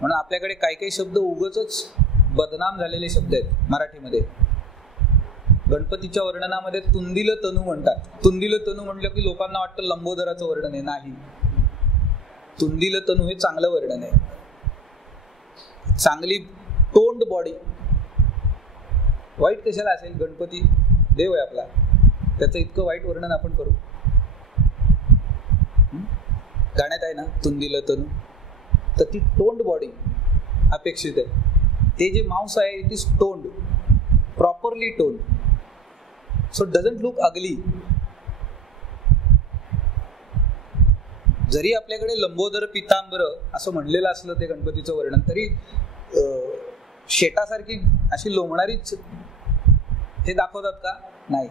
म्हणून आपल्याकडे काही काही शब्द उगाचच बदनाम झालेले शब्द आहेत मराठीमध्ये. गणपतीच्या वर्णनामध्ये तुंदिल तनू म्हणतात. तुंदिल तनू म्हटलं की लोकांना वाटतं लंबोदराचं वर्णन आहे. नाही, तुंदिल तनू हे चांगलं वर्णन आहे. चांगली टोन्ड बॉडी. वाईट कशाला असेल? गणपती देव आहे आपला, त्याचं इतकं वाईट वर्णन आपण करू? गाण्यात आहे ना तुंदिल तनू, तर ती टोन्ड बॉडी अपेक्षित आहे. ते जे मांस आहे it is toned, properly toned, so doesn't look ugly. जरी आपल्याकडे लंबोदर पितांबर असं म्हणलेलं असलं ते गणपतीचं वर्णन, तरी शेटासारखी अशी लोंबणारीच हे दाखवतात का? नाही.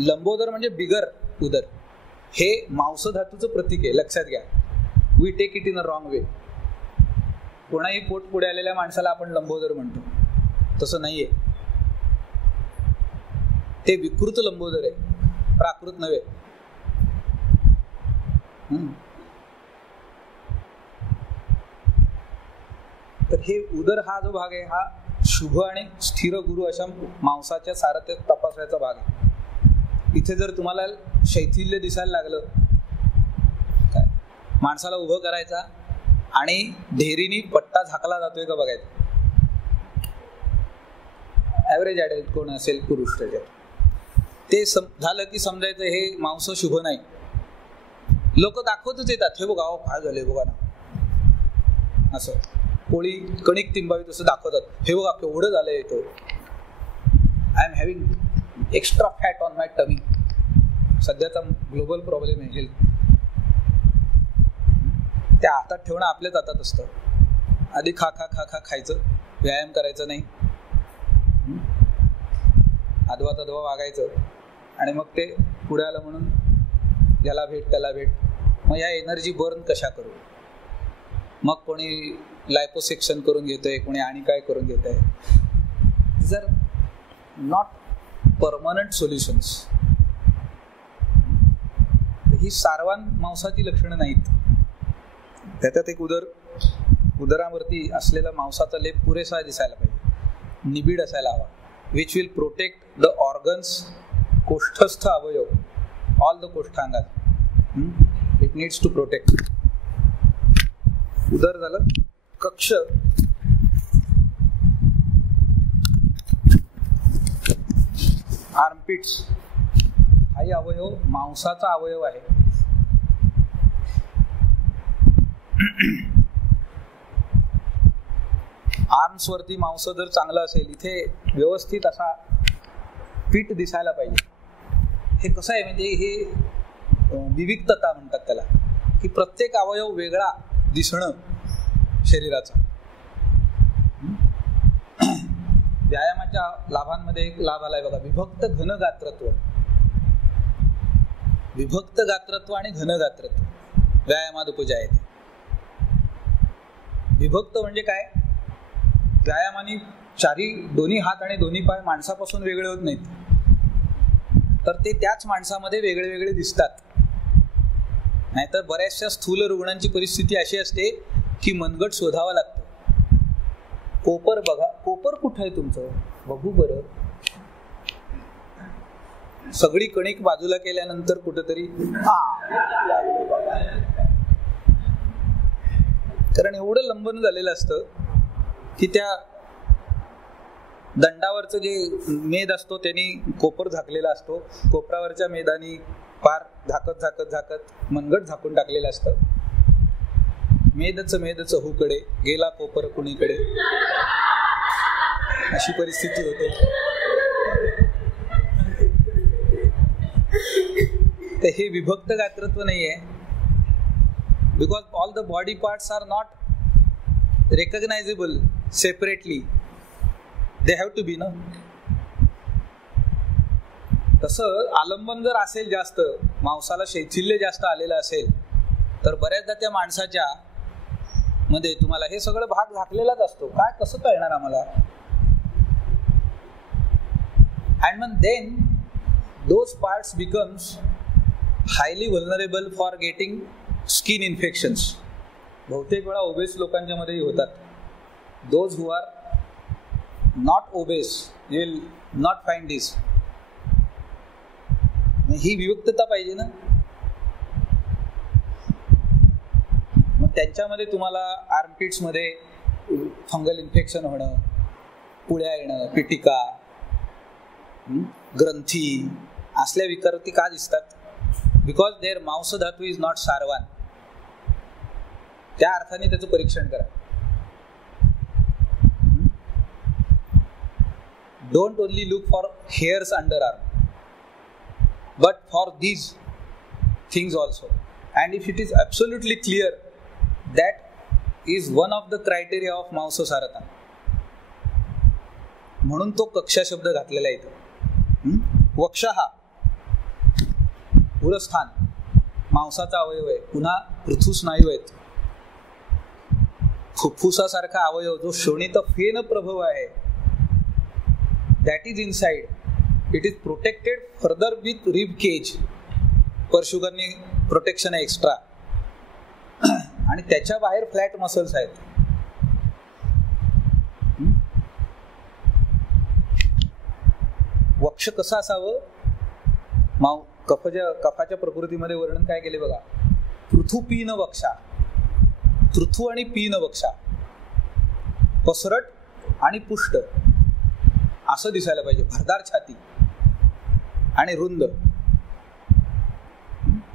लंबोदर म्हणजे बिगर उदर, हे मांस धातूचं प्रतीक आहे, लक्षात घ्या. We take it in a wrong way. कोणाही पोट पुढे आलेल्या माणसाला आपण लंबोदर म्हणतो, तसं नाहीये. ते विकृत लंबोदर आहे, प्राकृत नव्हे. तर हे उदर हा जो भाग आहे हा शुभ आणि स्थिर गुरु अशा मांसाच्या सारथ्यात तपासायचा भाग आहे. इथे जर तुम्हाला शैथिल्य दिसायला लागलं, काय माणसाला उभं करायचा आणि ढेरीनी पट्टा झाकला जातोय का बघायचं. ऍव्हरेज ऍडल्ट कोण असेल पुरुष त्याच्यात, ते झालं की समजायचं हे मांस शुभ नाही. लोक दाखवतच येतात, हे बघा काय झालंय बघा ना, असं पोळी कणिक तिंबावी तसं दाखवतात. हे बघा केवढं झालंय, तो I am having extra fat on my tummy. सध्याचा ग्लोबल प्रॉब्लेम आहे हेल्थ. त्या हातात ठेवणं आपल्याच हातात असतं. आधी खा खा खा खा खायचं, व्यायाम करायचं नाही, आदवा तदवा वागायचं, आणि मग ते पुढे आलं म्हणून याला भेट त्याला भेट. मग या एनर्जी बर्न कशा करू? मग कोणी लायपोसेक्शन करून घेतोय, कोणी आणि काय करून घेत आहे. These are not permanent solutions. ही सारवान मांसाची लक्षणं नाहीत. त्याच्यात एक उदरावरती असलेला मांसाचा लेप पुरेसा दिसायला पाहिजे, निबिड असायला हवा, which will protect the organs, कोष्ठस्थ अवयव, ऑल द कोष्ठांगात. It needs to protect. उदर झालं. कक्ष, आर्मपिट्स, हाही अवयव मांसाचा अवयव आहे. आर्म्स वरती मांस जर चांगलं असेल, इथे व्यवस्थित असा फिट दिसायला पाहिजे. हे कसं आहे म्हणजे हे विविधता म्हणतात त्याला, की प्रत्येक अवयव वेगळा दिसणं शरीराचा. व्यायामाच्या लाभांमध्ये एक लाभ आलाय बघा, विभक्त घन गात्रत्व. विभक्त गात्रत्व आणि घन गात्रत्व व्यायामात उपजायते. विभक्त म्हणजे काय? व्यायामाने दोन्ही हात आणि दोन्ही पाय माणसापासून वेगळे होत नाहीत, तर ते त्याच माणसामध्ये वेगळे वेगळे दिसतात. नाहीतर बऱ्याचशा स्थूल रुग्णांची परिस्थिती अशी असते की मनगट शोधावा लागतं. कोपर बघा, कोपर कुठं आहे तुमचं, बघू बरं. सगळी कणिक बाजूला केल्यानंतर कुठंतरी कारण एवढं लंबन झालेलं असतं की त्या दंडावरचं जे मेद असतो त्यांनी कोपर झाकलेला असतो. कोपरावरच्या मेदानी पार झाकत झाकत झाकत मनगट झाकून टाकलेलं असतं. मेदच हुकडे गेला कोपर कुणीकडे, अशी परिस्थिती होते. तर हे विभक्त गात्रत्व नाहीये, because all the body parts are not recognisable separately, they have to be ना. तसं आलंबन जर असेल जास्त, मांसाला शैथिल्य जास्त आलेलं असेल, तर बऱ्याचदा त्या माणसाच्या मध्ये तुम्हाला हे सगळं भाग झाकलेलाच असतो. काय कसं कळणार आम्हाला? अँड मग then those parts becomes highly vulnerable for getting skin infections. बहुतेक वेळा ओबेस लोकांच्या मध्येही होतात. Those who are not obese you will not find this. ही विविधता पाहिजे ना. मग त्यांच्यामध्ये तुम्हाला आर्मपिट्समध्ये फंगल इन्फेक्शन होणं, पुळ्या येणं, पिटिका, ग्रंथी असल्या विकृती का दिसतात? बिकॉज देअर मांस धातू इज नॉट सारवान. त्या अर्थाने त्याचं परीक्षण करा. Don't only look for hairs under arm, but for these things also. And if it is absolutely clear, that is one of the criteria of मांससारता. म्हणून तो कक्षा शब्द घातलेला इथं. वक्षः उरस्थान, मांसाचा अवयव आहे. पुन्हा पृथुस्नायू आहेत. फुफ्फुसासारखा अवयव जो शोणित फेन प्रभव आहे, that is inside. It is protected further with rib cage. परशुकर्णी प्रोटेक्शन आहे एक्स्ट्रा. आणि त्याच्या बाहेर फ्लॅट मसल्स आहेत. वक्ष कसं असावं? कफाच्या प्रकृतीमध्ये वर्णन काय केले बघा. पृथु पीन वक्षा, पृथु आणि पीन वक्षा, पसरट आणि पुष्ट असं दिसायला पाहिजे. भरदार छाती आणि रुंद.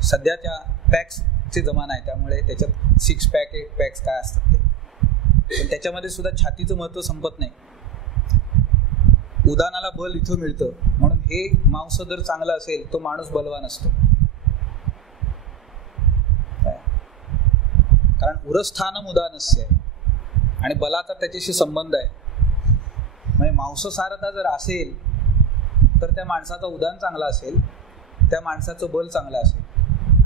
सध्याच्या पॅक्सचे जमाना आहे, त्यामुळे त्याच्यात 6 पॅक 8 पॅक्स काय असतात ते, पण त्याच्यामध्ये सुद्धा छातीचं महत्व संपत नाही. उदानाला बल इथं मिळतं, म्हणून हे मांस जर चांगलं असेल तो माणूस बलवान असतो. कारण उरस्थानम उदानस्य आणि बलाचा त्याच्याशी संबंध आहे. म्हणजे मांससारता जर असेल तर त्या माणसाचं उदान चांगलं असेल, त्या माणसाचं बल चांगलं असेल.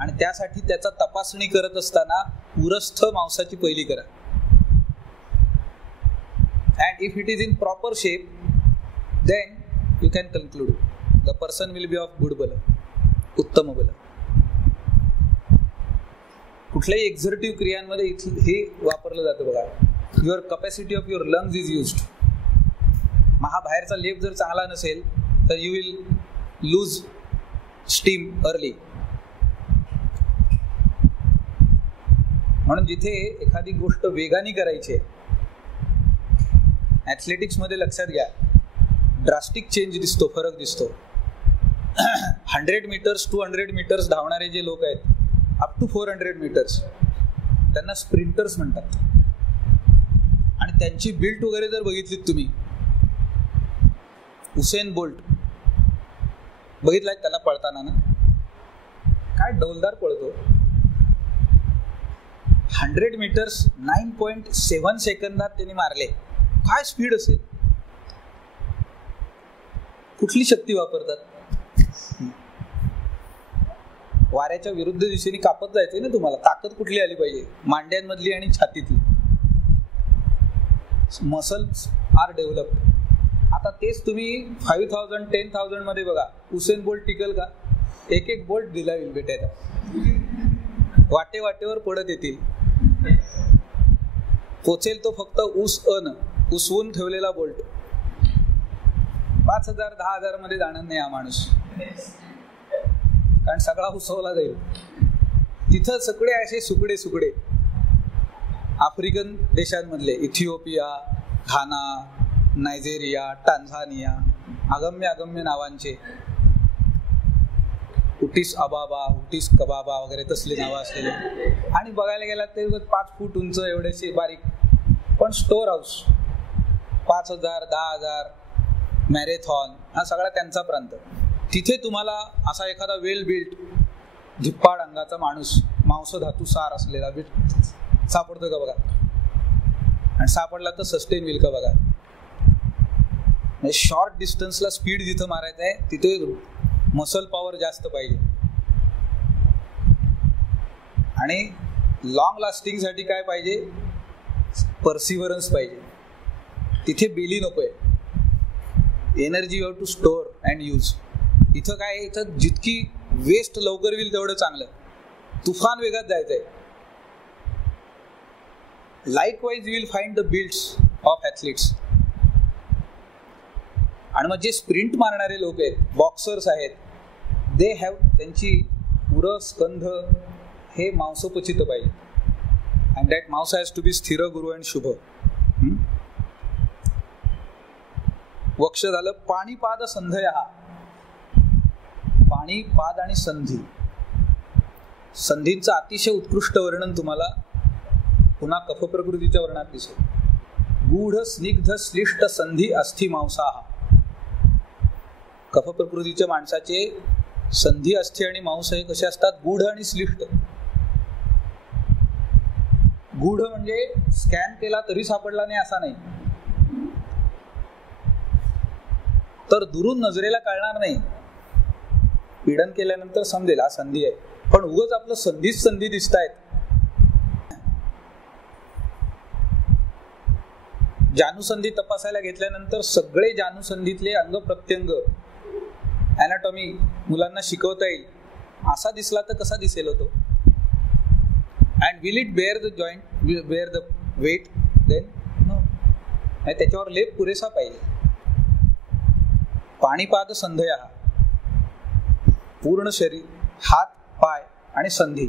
आणि त्यासाठी त्याचा तपासणी करत असताना उरस्थ मांसाची पहिली करा. And if it is in proper shape, then you can conclude the person will be of good बल, उत्तम बल. कुठल्याही एक्झर्टिव्ह क्रियांमध्ये हे वापरलं जातं बघा. Your capacity of your lungs is used. हा बाहेरचा लेप जर चांगला नसेल तर you will lose steam early. म्हणून जिथे एखादी गोष्ट वेगाने करायची आहे, ॲथलेटिक्स मध्ये लक्षात घ्या, ड्रास्टिक चेंज दिसतो, फरक दिसतो. 100 मीटर्स 200 मीटर्स धावणारे जे लोक आहेत, अप टू 400 मीटर्स, त्यांना स्प्रिंटर्स म्हणतात. आणि त्यांची बिल्ट वगैरे जर बघितलीत तुम्ही, हुसेन बोल्ट बघितलाय त्याला पळताना ना, काय डौलदार पळतो. 100 मीटर्स 9.7 सेकंदात त्यांनी मारले. काय स्पीड असेल, कुठली शक्ती वापरतात. वाऱ्याच्या विरुद्ध दिशेने कापत जायचंय ना तुम्हाला. ताकद कुठली आली पाहिजे? मांड्यांमधली आणि छातीतली. Muscles R developed. आता तेच तुम्ही 5000 10,000 मध्ये बघा, हुसेन बोल्ट टिकल का? एक एक बोल्ट दिला येईल भेटायला, वाटेवर पडत येतील. पोचेल तो फक्त उसवून ठेवलेला बोल्ट. 5,000 10,000 मध्ये जाणार नाही हा माणूस, कारण सगळा उसवला जाईल. तिथं सगळे असे सुकडे आफ्रिकन देशांमधले, इथिओपिया, घाना, नायजेरिया, टांझानिया, अगम्य नावांचे, उटीस अबाबा, उटीस कबाबा वगैरे तसली नावं असलेले. आणि बघायला गेलात ते 5 फूट उंच एवढेसे बारीक, पण स्टोर हाऊस 5,000 10,000, मॅरेथॉन, हा सगळा त्यांचा प्रांत. तिथे तुम्हाला असा एखादा वेल बिल्ट धिप्पाड अंगाचा माणूस, मांस धातू सार असलेला सापडतो का बघा. आणि सापडला तर सस्टेन होईल का बघा. म्हणजे शॉर्ट डिस्टन्सला स्पीड जिथं मारायचं आहे तिथे मसल पॉवर जास्त पाहिजे, आणि लॉंग लास्टिंगसाठी काय पाहिजे, परसिव्हरन्स पाहिजे. तिथे बेली नकोय. Energy you have to store and use. इथं काय आहे, इथं जितकी वेस्ट लवकर होईल तेवढं चांगलं. तुफान वेगात जायचंय. Likewise you will find the builds of athletes. आणि मग जे स्प्रिंट मारणारे लोक आहेत, बॉक्सर्स आहेत, दे हॅव, त्यांची उर स्कंध हे मांसोपचित पाहिजे. अँड दॅट मांस हॅज टू बी स्थिर गुरु अँड शुभ. वक्ष झालं. पाणीपाद संधय. पाणी, पाद आणि संधी. संधींचं अतिशय उत्कृष्ट वर्णन तुम्हाला पुन्हा कफ प्रकृतीच्या वर्णात दिसेल. गूढ स्निग्ध श्लिष्ट संधी अस्थि मांसा. कफ प्रकृतीच्या माणसाचे संधी, अस्थि आणि मांस हे कसे असतात, गूढ आणि श्लिष्ट. गूढ म्हणजे स्कॅन केला तरी सापडला नाही असा नाही, तर दुरून नजरेला कळणार नाही. पीडन केल्यानंतर समजेल हा संधी आहे. पण उगाच आपलं संधीच संधी दिसत आहेत. जानुसंधी तपासायला घेतल्यानंतर सगळे जानुसंधीतले अंग प्रत्यंग, ॲनाटॉमी मुलांना शिकवता येईल असा दिसला तर कसा दिसेल होतो. And will it bear the joint, bear the weight, then no. त्याच्यावर लेप पुरेसा पाहिजे. पाणीपाद संधय. पूर्ण शरीर, हात, पाय आणि संधी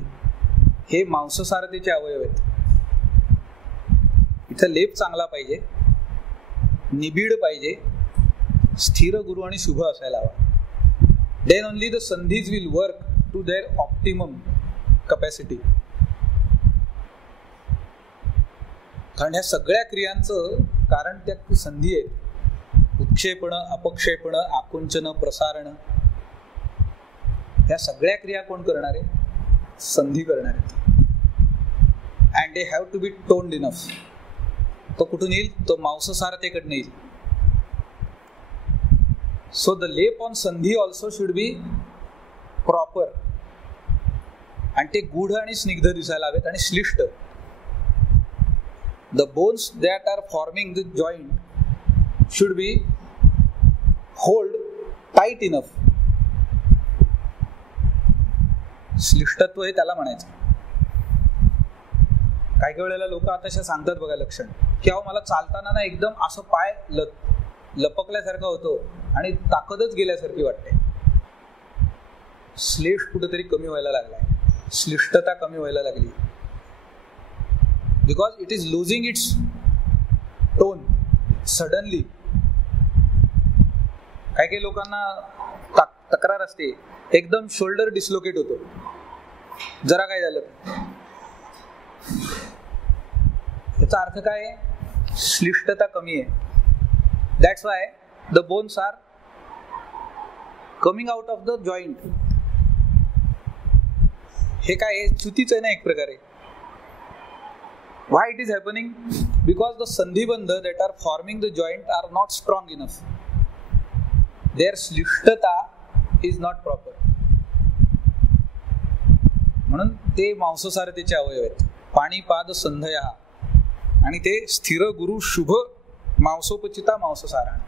हे मांससारतेचे अवयव आहेत. इथं लेप चांगला पाहिजे, निबिड पाहिजे, स्थिर गुरु आणि शुभ असायला हवा. देन ओनली द संधीज will work to their optimum capacity. कारण ह्या सगळ्या क्रियांचं कारण त्या संधी आहेत. उत्क्षेपण, अपक्षेपण, आकुंचन, प्रसारण, ह्या सगळ्या क्रिया कोण करणार आहे, संधी करणार आहेत. And they have to be toned enough. तो कुठून येईल, तो मांससारतेकडनं येईल. सो द लेप ऑन संधी ऑल्सो शुड बी प्रॉपर. आणि ते गूढ आणि स्निग्ध दिसायला हवेत आणि श्लिष्ट. The bones that are forming the joint should be hold tight enough. श्लिष्टत्व हे त्याला म्हणायचं. काही वेळेला लोक आताशा सांगतात बघा लक्षण, की अहो मला चालताना ना एकदम असं पाय लपकल्यासारखा होतो आणि ताकदच गेल्यासारखी वाटते. श्लेष कुठेतरी कमी व्हायला लागलाय, श्लिष्टता कमी व्हायला लागली. Because it is losing it's tone suddenly. काही काही लोकांना तक्रार असते, एकदम शोल्डर डिस्लोकेट होतो जरा काय झालं. याचा अर्थ काय आहे, श्लिष्टता कमी आहे. That's why the bones are coming out of the joint. हे काय आहे, च्युतीच आहे ना एक प्रकारे. Why it is happening? Because the sandhibandha that are forming the joint are not strong enough. Their slishtata is not proper. म्हणून ते मांससारतेचे अवयव आहेत. पाणीपाद संधया. आणि ते स्थिर गुरु शुभ मांसोपचिता मांससारण.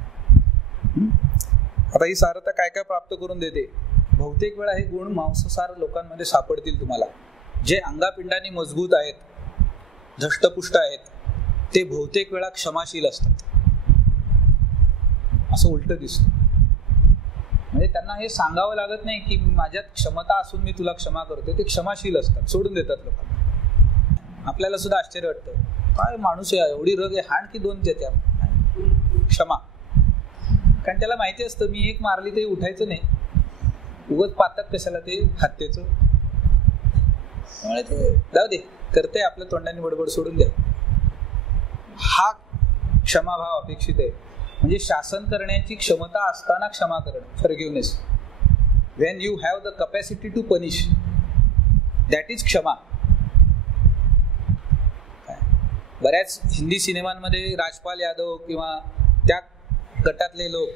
आता ही सारता काय काय प्राप्त करून देते. बहुतेक वेळा हे गुण मांससार लोकांमध्ये सापडतील तुम्हाला. जे अंगापिंडाने मजबूत आहेत, धष्टपुष्ट आहेत, ते बहुतेक वेळा क्षमाशील असतात. असं उलट दिसतं. म्हणजे त्यांना हे सांगावं लागत नाही की माझ्यात क्षमता असून मी तुला क्षमा करतो. ते क्षमाशील असतात, सोडून देतात लोकांना. आपल्याला सुद्धा आश्चर्य वाटतं, काय माणूस आहे, एवढी रग आहे, हाण की दोन देते क्षमा. कारण त्याला माहिती असतं मी एक मारली तरी उठायचं नाही, उगाच पातक कशाला ते हत्येचं. त्यामुळे ते जाऊ दे, करते आपल्या तोंडाने बडबड, सोडून द्या. हा क्षमाभाव अपेक्षित आहे. म्हणजे शासन करण्याची क्षमता असताना क्षमा करणं, forgiveness. When you have the capacity to punish, that is क्षमा. बऱ्याच हिंदी सिनेमांमध्ये राजपाल यादव किंवा त्या गटातले लोक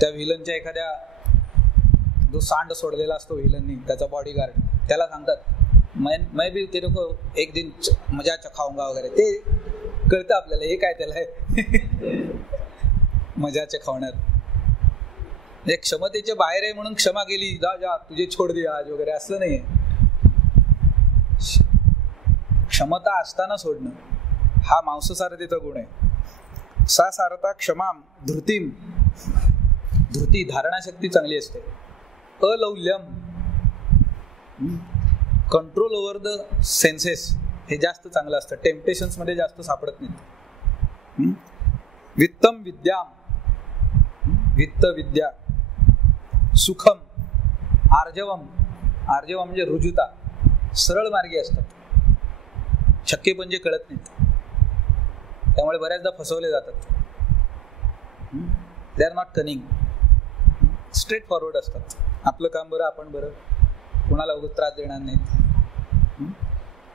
त्या व्हिलनच्या एखाद्या जो सांड सोडलेला असतो व्हिलननी त्याचा बॉडीगार्ड त्याला सांगतात मैं भी तेरे को एक दिन मजा चखाऊंगा वगैरे. ते कळतं आपल्याला हे काय त्याला मजा चखावणार. म्हणजे क्षमतेच्या बाहेर आहे म्हणून क्षमा केली, जा जा तुझे छोड दे आज वगैरे असलं नाही. क्षमता असताना सोडणं हा मांसासारथीचा गुण आहे. सा सारता क्षमाम धृतीम. धृती धारणाशक्ती चांगली असते. अलौल्यम कंट्रोल ओव्हर द सेन्सेस हे जास्त चांगलं असतं. टेम्पटेशन्स मध्ये जास्त सापडत नाही. वित्तम विद्याम वित्त विद्या. सुखम आर्जवम. आर्जवम म्हणजे रुजुता. सरळ मार्गी असतात. छक्के पंजे कळत नाहीत. त्यामुळे बऱ्याचदा फसवले जातात. दे आर नॉट कनिंग. स्ट्रेट फॉरवर्ड असतात. आपलं काम बरं आपण बरं, कोणाला उगाच त्रास देणार नाहीत.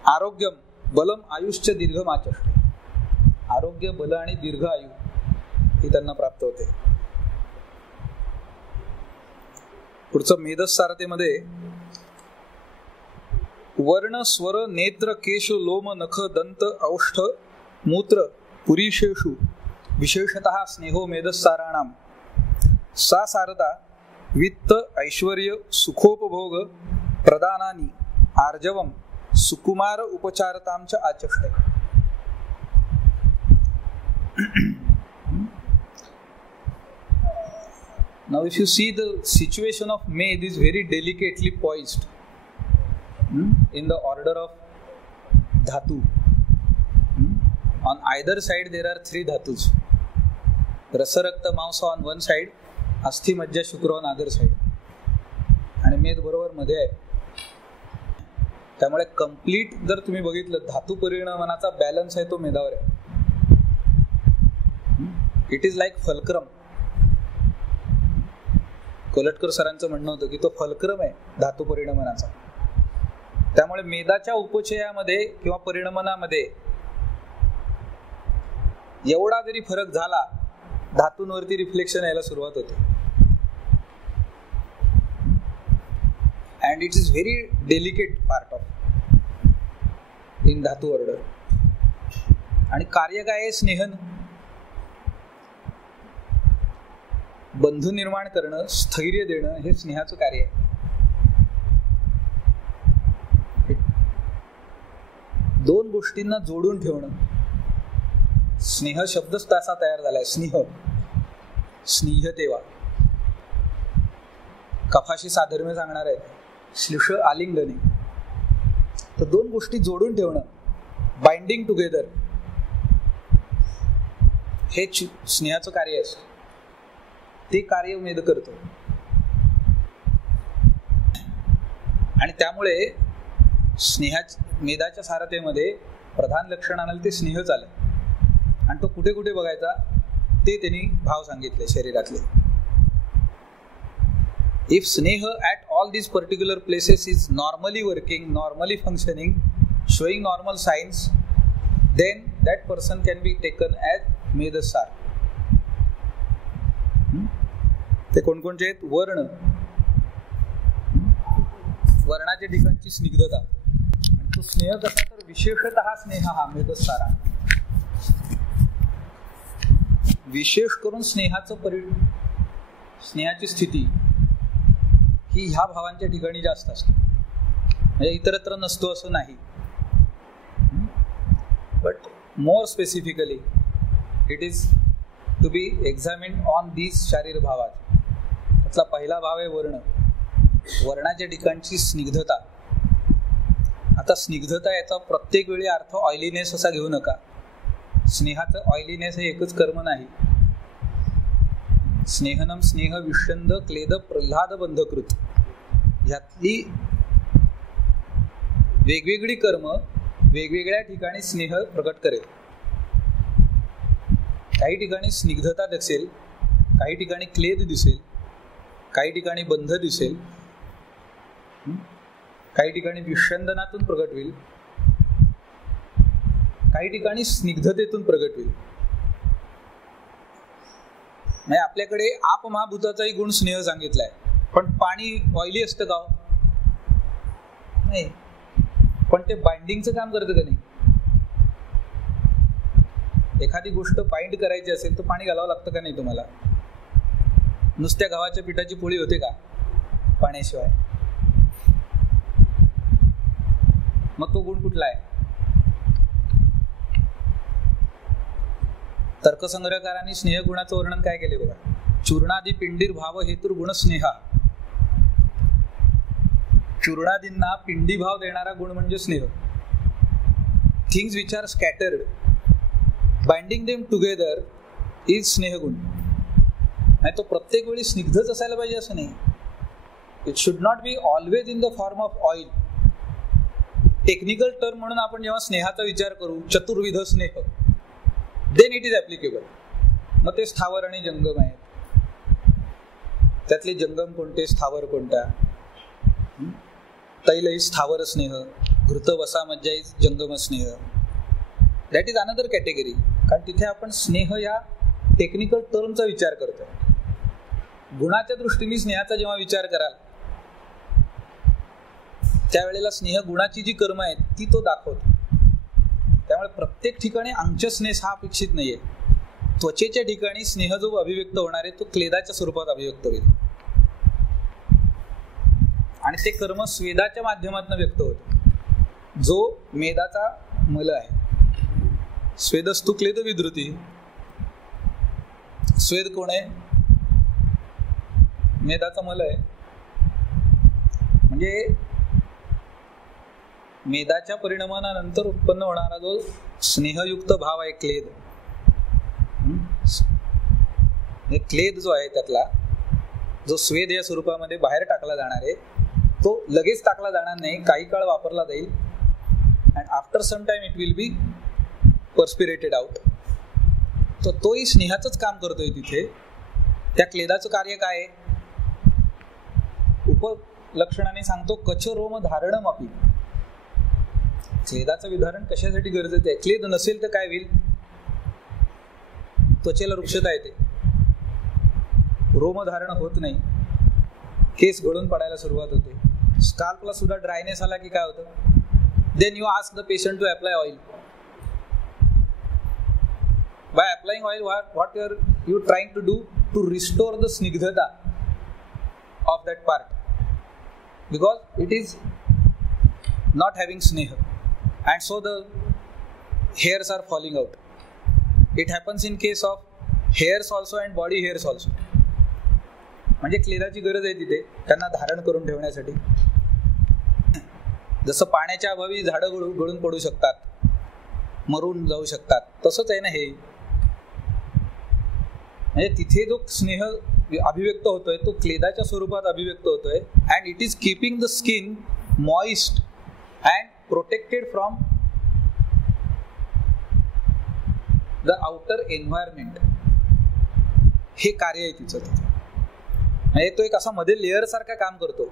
आरोग्यम बलम आयुष्य दीर्घम आचष्टे. आरोग्य बल आणि दीर्घ आयु ही त्यांना प्राप्त होते. पुढचं मेधस सारथेमध्ये वर्ण स्वर नेत्र केश लोम नख दंत औष्ठ मूत्र पुरीशेषु विशेषतः स्नेहो मेधस्साराणाम. सा सारदा वित्त ऐश्वर्य सुखोपभोग प्रदानानि आर्जवम सुकुमार उपचारतांच आचष्टे. Now if you see the situation of Med is very delicately poised in the order of dhatu. On either side there are 3 dhatus. Rasa rakta mamsa on one side, अस्थि मज्जा शुक्र on other side. आणि मेध बरोबर मध्ये आहे. त्यामुळे complete जर तुम्ही बघितलं धातू परिणामाचा बॅलन्स आहे तो मेधावर आहे. It is like fulcrum. Kolatkar सरांचं म्हणणं होतं की तो फलक्रम आहे धातू परिणमनाचा. त्यामुळे मेधाच्या उपचयामध्ये किंवा परिणमनामध्ये एवढा जरी फरक झाला धातूंवरती रिफ्लेक्शन यायला सुरुवात होते. And it is very delicate part of in धातू ऑर्डर. आणि कार्य काय आहे स्नेहन. बंधू निर्माण करणं, स्थैर्य देणं हे स्नेहाचं कार्य आहे. दोन गोष्टींना जोडून ठेवणं. स्नेह शब्दच तसा तयार झालाय. स्नेह स्नेह तेवा कफाशी साधर्म्य सांगणार आहे. श्लिष आलिंगने. तर दोन गोष्टी जोडून ठेवणं, बाइंडिंग टुगेदर, हे स्नेहाचं कार्य असतं. ते कार्य मेध करतो. आणि त्यामुळे मेधाच्या सारथेमध्ये प्रधान लक्षण आणाल ते स्नेहच आलं. आणि तो कुठे कुठे बघायचा ते त्यांनी भाव सांगितले शरीरातले. इफ स्नेह at all these particular places is normally working, normally functioning, showing normal signs, then that person can be taken as मेधसार. ते कोणकोणचे आहेत? वर्ण, वर्णाच्या ठिकाणची स्निग्धता. तो स्नेह कसा तर विशेषतः स्नेह हा मेधसारा. विशेष करून स्नेहाची स्थिती ही ह्या भावांच्या ठिकाणी जास्त असते. म्हणजे इतरत्र नसतो असं नाही. But more specifically it is to be examined on these शारीर भावात. त्यातला पहिला भाव आहे वर्ण. वर्णाच्या ठिकाणची स्निग्धता. आता स्निग्धता याचा प्रत्येक वेळी अर्थ ऑइलीनेस असा घेऊ नका. स्नेहाचं ऑइलीनेस हे एकच कर्म नाही. स्नेहनम स्नेह विषंद क्लेद प्रल्हाद बंधकृत, ह्यातली वेगवेगळी कर्म वेगवेगळ्या ठिकाणी स्नेह प्रकट करेल. काही ठिकाणी स्निग्धता दिसेल, काही ठिकाणी क्लेद दिसेल, काही ठिकाणी बंध दिसेल, काही ठिकाणी विषंदनातून प्रकट होईल, काही ठिकाणी स्निग्धतेतून प्रगट होईल. म्हणजे आपल्याकडे आपमहाभूताचाही गुण स्नेह सांगितलाय, पण पाणी ऑइली असतं का? नाही. पण ते बाइंडिंगचं काम करतं का नाही? एखादी गोष्ट बाइंड करायची असेल तर पाणी घालावं लागतं का नाही तुम्हाला? नुसत्या गव्हाच्या पिठाची पोळी होते का पाण्याशिवाय? मग तो गुण कुठला आहे? तर्कसंग्रहकारांनी स्नेह गुणाचं वर्णन काय केले बघा. चूर्णादी पिंडीर भाव हेतुर गुण स्नेहा. चूर्णादींना पिंडी भाव देणारा गुण म्हणजे स्नेह. Things which are scattered, binding them together is स्नेह गुण. नाही तो प्रत्येक वेळी स्निग्धच असायला पाहिजे असं नाही. It should not be always in the form of oil. Technical term म्हणून आपण जेव्हा स्नेहाचा विचार करू, चतुर्विध स्नेह, देन इट इज ऍप्लिकेबल. मग ते स्थावर आणि जंगम आहेत. त्यातले जंगम कोणते, स्थावर कोणता? तैल स्थावर स्नेह, घृत वसा मज्जा इज जंगम स्नेह. That is another category. कारण तिथे आपण स्नेह या टेक्निकल टर्मचा विचार करतो. गुणाच्या दृष्टीने स्नेहाचा जेव्हा विचार कराल त्यावेळेला स्नेह गुणाची जी कर्म आहेत ती तो दाखवतो. त्यामुळे प्रत्येक ठिकाणी अंशस्नेह हा अपेक्षित नाहीये. त्वचेच्या ठिकाणी स्नेह जो अभिव्यक्त होणार आहे तो क्लेदाच्या स्वरूपात अभिव्यक्त होईल आणि ते कर्म स्वेदाच्या माध्यमातून व्यक्त होते, जो मेदाचा मल आहे. स्वेदस्तु क्लेद विधृती. स्वेद कोण आहे? मेदाचा मल आहे. म्हणजे मेदाच्या परिणामानंतर उत्पन्न होणारा जो स्नेहयुक्त भाव आहे क्लेद. क्लेद जो आहे त्यातला जो स्वेद या स्वरूपामध्ये बाहेर टाकला जाणार आहे तो लगेच टाकला जाणार नाही, काही काळ वापरला जाईल and after some time it will be perspirated out. तर तोही स्नेहाचंच काम करतोय तिथे. त्या क्लेदाचं कार्य काय आहे? उपलक्षणाने सांगतो कच्छ रोम धारणम अपि. क्लेदाचं विधारण कशासाठी गरजेचं आहे? क्लेद नसेल तर काय होईल? त्वचेला वृक्षता येते, रोम धारण होत नाही, केस गळून पडायला सुरुवात होते, स्काल्पला सुद्धा ड्रायनेस आला की काय होतं? Then you ask the patient to apply oil. By applying oil what you trying to do? To restore the स्निग्धता of that part because it is not having स्नेह and so the hairs are falling out. It happens in case of hairs also and body hairs also. म्हणजे क्लेदाची गरज आहे तिथे त्यांना धारण करून ठेवण्यासाठी. जसं पाण्याच्या अभावी झाडं गळून पडू शकतात, मरून जाऊ शकतात, तसंच आहे ना हे. म्हणजे तिथे जो स्नेह अभिव्यक्त होतोय तो क्लेदाच्या स्वरूपात अभिव्यक्त होतोय and it is keeping the skin moist and protected from the outer environment. हे कार्य आहे तिचं. म्हणजे तो एक असा मध्ये लेअर सारखा काम करतो.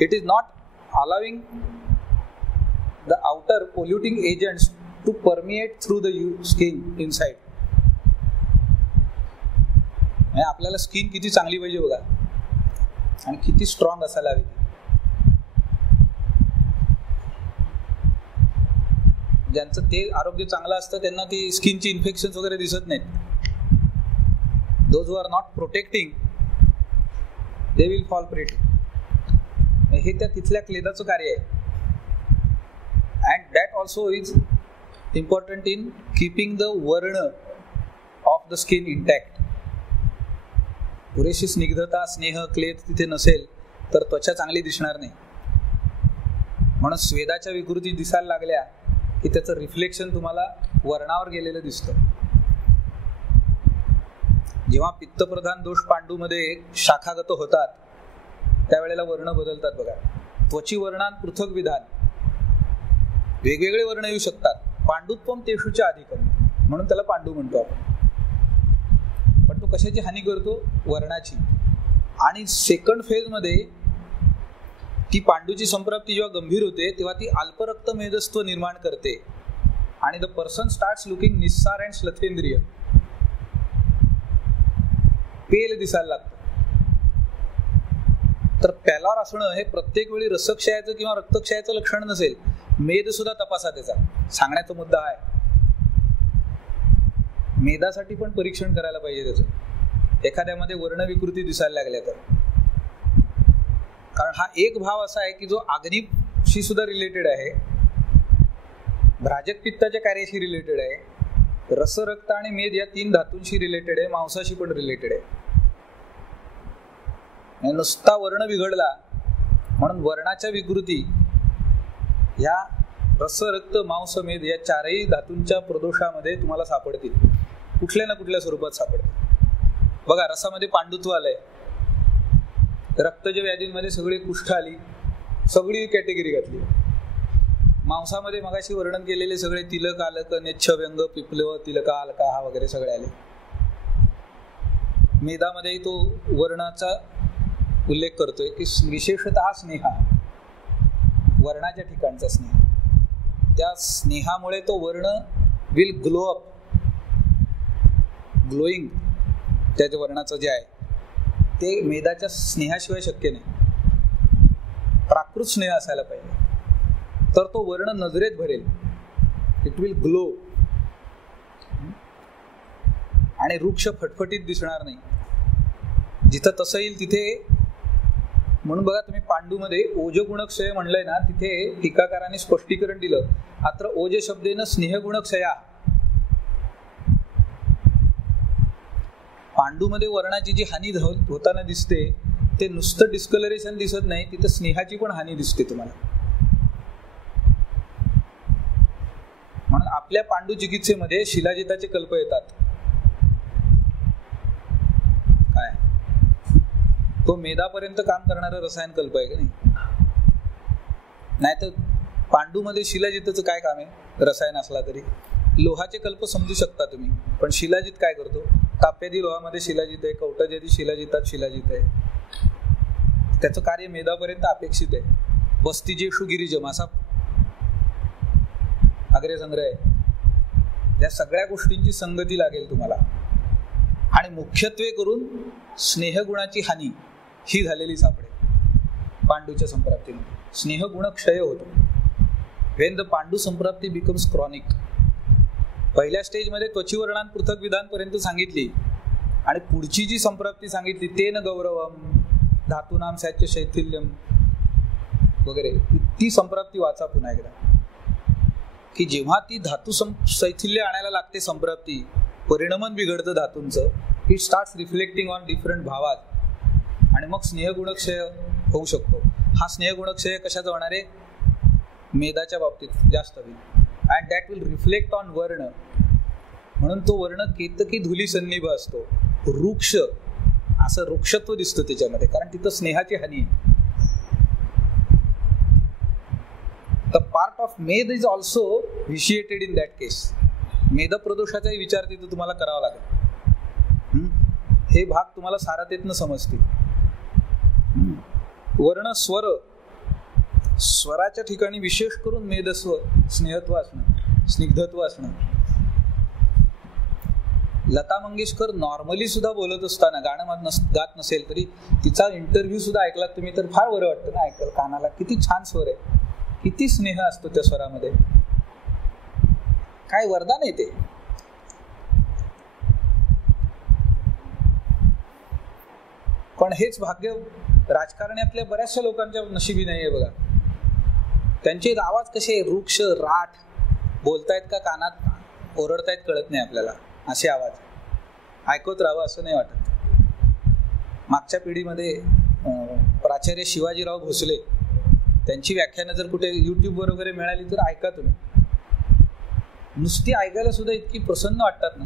It is not allowing the outer polluting agents to permeate through the skin inside. म्हणजे आपल्याला स्किन किती चांगली पाहिजे बघा आणि किती स्ट्रॉंग असायला हवी. ज्यांचं ते आरोग्य चांगलं असतं त्यांना ती स्किनची इन्फेक्शन वगैरे दिसत नाहीत. Those who are not protecting they will fall parade. हे त्या तिथल्या क्लेदाचं कार्य आहे. And that also is important in keeping the वर्ण ऑफ द स्किन इंटॅक्ट. पुरेशी स्निग्धता, स्नेह, क्लेद तिथे नसेल तर त्वचा चांगली दिसणार नाही. म्हणून स्वेदाच्या विकृती दिसायला लागल्या की त्याचं रिफ्लेक्शन तुम्हाला वर्णावर गेलेलं दिसतं. जेव्हा पित्तप्रधान दोष पांडूमध्ये शाखागत होतात त्यावेळेला वर्ण बदलतात बघा. त्वची वर्णान पृथक विधान, वेगवेगळे वर्ण येऊ शकतात. पांडुत्वम तेषुच्या अधिकम म्हणून त्याला पांडू म्हणतो आपण. पण तो कशाची हानी करतो? वर्णाची. आणि सेकंड फेज मध्ये ती पांडूची संप्राप्ती जेव्हा गंभीर होते तेव्हा ती अल्परक्त मेदस्त्व निर्माण करते. आणि द पर्सन स्टार्ट्स लुकिंग निस्सार अँड श्लथेंद्रिय, पेल दिसायला लागतं. तर पॅलॉर असणं हे प्रत्येक वेळी रसक्षयाचं किंवा रक्तक्षयाचं लक्षण नसेल. मेद सुद्धा तपासा त्याचा. सांगण्याचा मुद्दा आहे, मेदासाठी पण परीक्षण करायला पाहिजे त्याचं. एखाद्यामध्ये वर्णविकृती दिसायला लागल्या तर, कारण हा एक भाव असा आहे की जो अग्नीशी सुद्धा रिलेटेड आहे, भ्राजक पित्ताच्या कार्याशी रिलेटेड आहे, रस, रक्त आणि मेद या 3 धातूंशी रिलेटेड आहे, मांसाशी पण रिलेटेड आहे. नुसता वर्ण बिघडला म्हणून वर्णाच्या विकृती ह्या रस, रक्त, मांस, मेद या 4ही धातूंच्या प्रदोषामध्ये तुम्हाला सापडतील, कुठल्या ना कुठल्या स्वरूपात सापडतील. बघा, रसामध्ये पांडुत्व आलंय, रक्तज व्याधींमध्ये सगळी कुष्ठ आली, सगळी कॅटेगरी घातली. मांसामध्ये मगाशी वर्णन केलेले सगळे तिलक, आलक, नेच्छ, व्यंग, पिप्लव, तिलका, अलका हा वगैरे सगळे आले. मेदामध्येही तो वर्णाचा उल्लेख करतोय की विशेषतः स्नेहा, वर्णाच्या ठिकाणचा स्नेह, त्या स्नेहामुळे तो वर्ण विल ग्लो अप. ग्लोईंग त्याच्या वर्णाचं जे आहे ते मेदाच्या स्नेहाशिवाय शक्य नाही. प्राकृत स्नेह असायला पाहिजे, तर तो वर्ण नजरेत भरेल, इट विल ग्लो, आणि वृक्ष फटफटीत दिसणार नाही. जिथं तसं येईल तिथे, म्हणून बघा तुम्ही पांडूमध्ये ओजगुणक्षय म्हणलंय ना, तिथे टीकाकारांनी स्पष्टीकरण दिलं, अत्र ओज शब्देन स्नेहगुणक्षया. पांडूमध्ये वर्णाची जी हानी होताना दिसते ते नुसतं डिस्कलरेशन दिसत नाही, तिथं स्नेहाची पण हानी दिसते तुम्हाला. म्हणून आपल्या पांडू चिकित्सेमध्ये शिलाजिताचे कल्प येतात. काय तो मेदापर्यंत काम करणारा रसायन कल्प आहे का नाही? नाहीतर पांडूमध्ये शिलाजिताचं काय काम आहे? रसायन असला तरी लोहाचे कल्प समजू शकता तुम्ही, पण शिलाजित काय करतो? ताप्यादी लोहामध्ये शिलाजित आहे, कवटाजादी शिलाजितात शिलाजित आहे. त्याचं कार्य मेदापर्यंत अपेक्षित आहे. बस्तीजेषु गिरिजम असा अग्रसंग्रह आहे. या सगळ्या गोष्टींची संगती लागेल तुम्हाला. आणि मुख्यत्वे करून स्नेहगुणाची हानी ही झालेली सापडेल पांडूच्या संप्राप्तीमध्ये. स्नेहगुण क्षय होतो. वेन द पांडू संप्राप्ती बिकम्स क्रॉनिक. पहिल्या स्टेजमध्ये त्वचीवर्णान पृथक विधानपर्यंत सांगितली, आणि पुढची जी संप्राप्ती सांगितली तेन गौरवम धातूनाम सॅच्य शैथिल्यम वगैरे, ती संप्राप्ती वाचा पुन्हा एकदा. की जेव्हा ती धातू शैथिल्य आणायला लागते संप्राप्ती, परिणमन बिघडतं धातूंचं, it starts reflecting on different भावात, आणि मग स्नेहगुणक्षय होऊ शकतो. हा स्नेहगुणक्षय कशाचा होणार आहे? मेदाच्या बाबतीत जास्त होईल. And that will reflect on वर्ण. म्हणून तो वर्ण केतकी धुली सन्निभ असतो. वृक्ष असं वृक्षत्व दिसतं त्याच्यामध्ये, कारण तिथं स्नेहाची हानी आहे. द पार्ट ऑफ मेद इज ऑल्सो व्हिशिएटेड इन दॅट केस. मेद प्रदोषाचाही विचार तिथं तुम्हाला करावा लागेल. हे भाग तुम्हाला सारतेतनं समजतील. वर्ण स्वर, स्वराच्या ठिकाणी विशेष करून मेदस्व, स्नेहत्व असणं, स्निग्धत्व असणं. लता मंगेशकर नॉर्मली सुद्धा बोलत असताना, गाणं गात नसेल तरी तिचा इंटरव्ह्यू सुद्धा ऐकलात तुम्ही तर फार बरं वाटतं ना ऐकायला कानाला. किती छान स्वर आहे, किती स्नेह असतो त्या स्वरामध्ये. काय वरदान आहे ते. पण हेच भाग्य राजकारण्यातल्या बऱ्याचशा लोकांच्या नशिबी नाही आहे बघा. त्यांचे आवाज कसे वृक्ष राठ बोलतायत का कानात ओरडतायत कळत नाही आपल्याला. असे आवाज ऐकत राहावं असं नाही वाटत. मागच्या पिढीमध्ये प्राचार्य शिवाजीराव भोसले त्यांची व्याख्यानं जर कुठे युट्यूबवर वगैरे मिळाली तर ऐका तुम्ही. नुसती ऐकायला सुद्धा इतकी प्रसन्न वाटतात ना.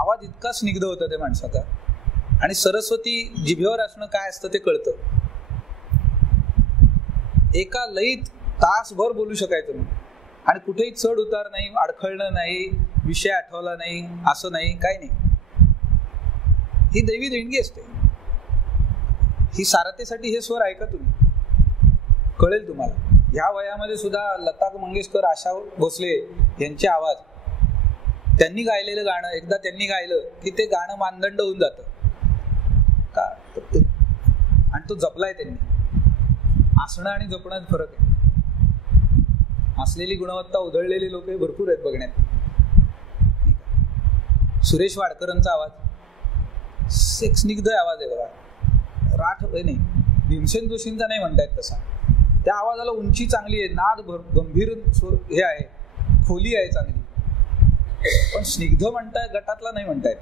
आवाज इतका स्निग्ध होता त्या माणसाचा. आणि सरस्वती जिभेवर असणं काय असतं ते कळतं. एका लईत तासभर बोलू शकायचं नाही, आणि कुठेही चढ उतार नाही, अडखळणं नाही, विषय आठवला नाही, असं नाही, काय नाही. ही दैवी देणगी असते. ही सारतेसाठी हे स्वर ऐका तुम्ही, कळेल तुम्हाला. ह्या वयामध्ये सुद्धा लता मंगेशकर, आशा भोसले यांचे आवाज, त्यांनी गायलेलं गाणं एकदा त्यांनी गायलं की ते गाणं मानदंड होऊन जातं का, आणि तो जपलाय त्यांनी. असणं आणि जपण्यात फरक आहे. असलेली गुणवत्ता उधळलेली लोक भरपूर आहेत बघण्यात. सुरेश वाडकरांचा आवाज एक स्निग्ध आवाज आहे बघा, राठ नाही, भीमसेन जोशींचा नाही म्हणतायत तसा. त्या आवाजाला उंची चांगली आहे, नाद गंभीर हे आहे, खोली आहे चांगली, पण स्निग्ध म्हणतायत गटातला नाही म्हणतायत.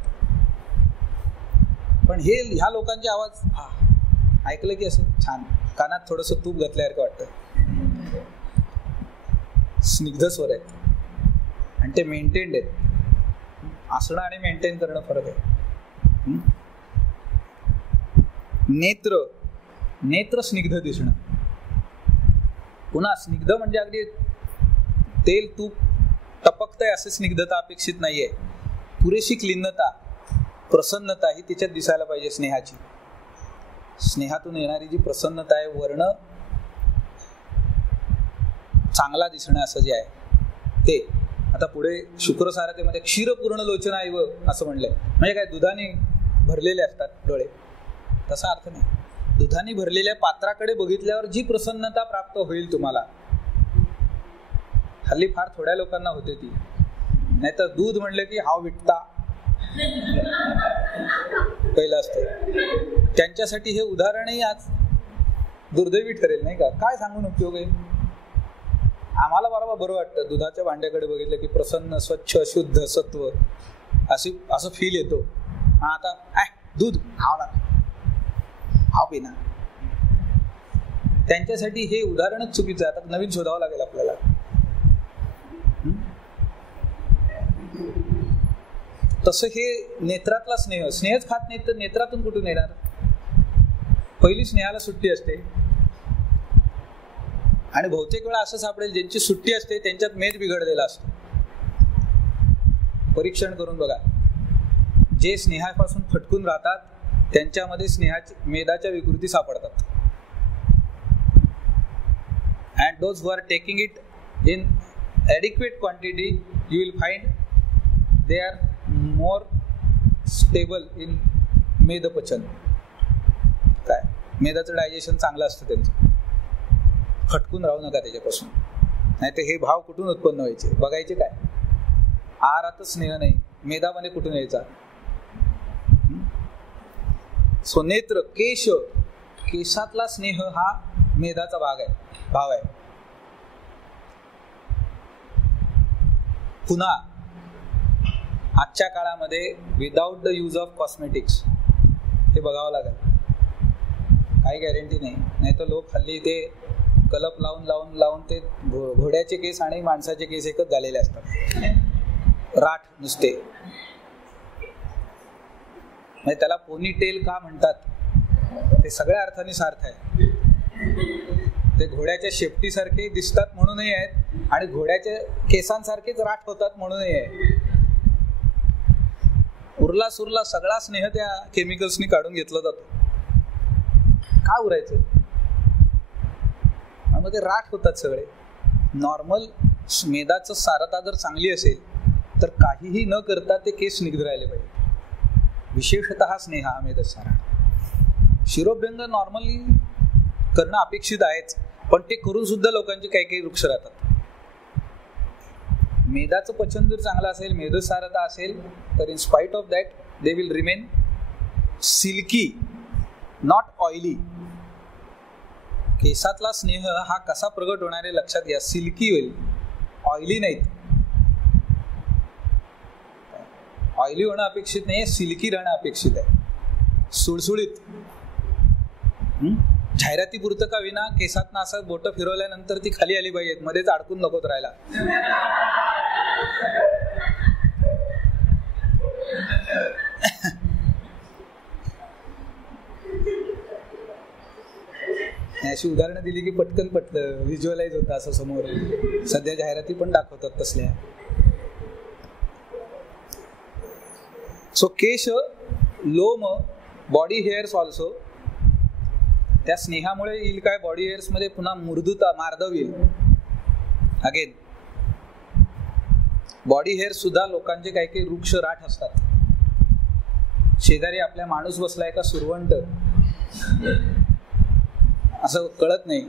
पण हे ह्या लोकांचे आवाज ऐकलं की असं छान कानात थोडंसं तूप घातल्यासारखं वाटतं. स्निग्ध स्वर आहेत आणि ते मेंटेन्ड आहेत. असणं आणि मेंटेन करणं फरक आहे. नेत्र स्निग्ध दिसणं. पुन्हा स्निग्ध म्हणजे अगदी तेल तूप टपकतंय असे स्निग्धता अपेक्षित नाहीये. पुरेशी क्लीनता, प्रसन्नता ही तिच्यात दिसायला पाहिजे. स्नेहाची, स्नेहातून येणारी जी प्रसन्नता आहे, वर्ण चांगला दिसणं असं जे आहे ते. आता पुढे शुक्रसारतेमध्ये क्षीरपूर्ण लोचना इव असं म्हणलंय, म्हणजे काय दुधाने भरलेले असतात डोळे, तसा अर्थ नाही. दुधाने भरलेल्या पात्राकडे बघितल्यावर जी प्रसन्नता प्राप्त होईल तुम्हाला, हल्ली फार थोड्या लोकांना होते ती. नाहीतर दूध म्हणलं की हाव विटता पहिलं असतं. त्यांच्यासाठी हे उदाहरणही आज दुर्दैवी ठरेल नाही का. काय सांगून उपयोग आहे. आम्हाला बरोबर बरं वाटतं दुधाच्या भांड्याकडे बघितलं की प्रसन्न, स्वच्छ, शुद्ध, सत्व असं फील येतो. आता दूध हाव पिना. त्यांच्यासाठी हे उदाहरणच चुकीचं आहे. आता नवीन शोधावं लागेल आपल्याला. तसं हे नेत्रातला स्नेह, स्नेहच खात नाही तर नेत्रातून कुठून येणार. पहिली स्नेहाला सुट्टी असते आणि बहुतेक वेळा असं सापडेल ज्यांची सुट्टी असते त्यांच्यात मेद बिघडलेला असतो. परीक्षण करून बघा. जे स्नेहापासून फटकून राहतात त्यांच्यामध्ये मेदाच्या विकृती सापडतात. And those who are taking it in adequate quantity you will find they are more stable in मेदपचन. काय मेदाचं डायजेशन चांगलं असतं त्यांचं. फटकून राहू नका त्याच्यापासून, नाही तर हे भाव कुठून उत्पन्न व्हायचे बघायचे. काय आहारातच स्नेह नाही, मेदामध्ये कुठून यायचा. सो नेत्र, केसातला स्नेह हा मेदाचा भाव आहे. पुन्हा आजच्या काळामध्ये without the use of cosmetics हे बघावं लागेल. काही गॅरंटी नाही तर लोक हल्ली ते कलप लावून ते घोड्याचे केस आणि माणसाचे केस एकच झालेले असतात. राठ नुसते. म्हणजे त्याला पोनी टेल का म्हणतात ते सगळ्या अर्थाने सार्थ आहे. ते घोड्याच्या शेपटीसारखे दिसतात म्हणूनही आहेत आणि घोड्याच्या केसांसारखेच राठ होतात म्हणूनही आहे. उरला सुरला सगळा स्नेह त्या केमिकल्सनी काढून घेतला जातो. का उरायचं. आणि मग ते राठ होतात सगळे. नॉर्मल मेदाचं सारता जर चांगली असेल तर काहीही न करता ते केस स्निग्ध राहिले पाहिजे. विशेषतः स्नेह हा मेदसारा. शिरोभ्यंग नॉर्मली करणं अपेक्षित आहेच, पण ते करून सुद्धा लोकांचे काही काही वृक्ष राहतात. मेदाचं पचन जर चांगलं असेल, मेदसारता असेल, तर in spite of that they will remain silky, not oily. केसातला स्नेह हा कसा प्रगट होणार आहे लक्षात घ्या. सिल्की होईल, ऑइली नाहीत. ऑइली होणं अपेक्षित नाही, सिल्की राहणं अपेक्षित आहे. सुळसुळीत. जाहिराती पुरतं का विना केसात असं बोटं फिरवल्यानंतर ती खाली आली पाहिजेत, मध्येच अडकून नकोत राहायला. अशी उदाहरणं दिली की पटकन पटलं, व्हिज्युअलाइज होतं असं समोर. सध्या जाहिराती पण दाखवतात तसल्या. सो केश, लोम, बॉडी हेअर्स ऑल्सो. त्या स्नेहामुळे येईल काय, बॉडी हेअर्स मध्ये पुन्हा मृदुता, मार्दव येईल. अगेन बॉडी हेअर सुद्धा लोकांचे काही काही वृक्ष राठ असतात. शेजारी आपल्या माणूस बसलाय का सुरवंट असं कळत नाही,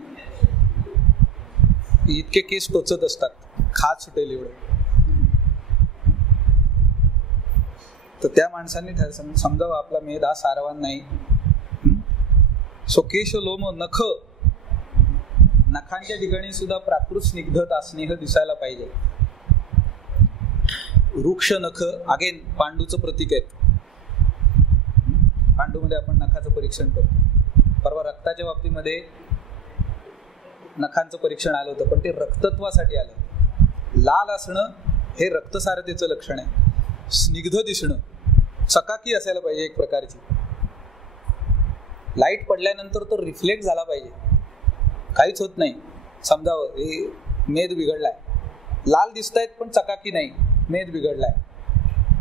इतके केस टोचत असतात, खाज सुटेल एवढं. तर त्या माणसांनी समजावं आपला मेध हा सारवान नाही. सो केश लोम नख, नखांच्या ठिकाणी सुद्धा प्राकृत स्निग्धता स्नेह दिसायला पाहिजे. वृक्ष नख अगेन पांडूचं प्रतीक आहेत. पांडूमध्ये आपण नखाचं परीक्षण करतो. परवा रक्ताच्या बाबतीमध्ये नखांचं परीक्षण आलं होतं, पण ते रक्तत्वासाठी आलं. लाल असणं हे रक्तसारतेचं लक्षण आहे. स्निग्ध दिसणं, चकाकी असायला पाहिजे एक प्रकारची. लाईट पडल्यानंतर तो रिफ्लेक्ट झाला पाहिजे, काहीच होत नाही. समजावं हे मेद बिघडलाय. लाल दिसतायत पण चकाकी नाही, मेद बिघडलाय.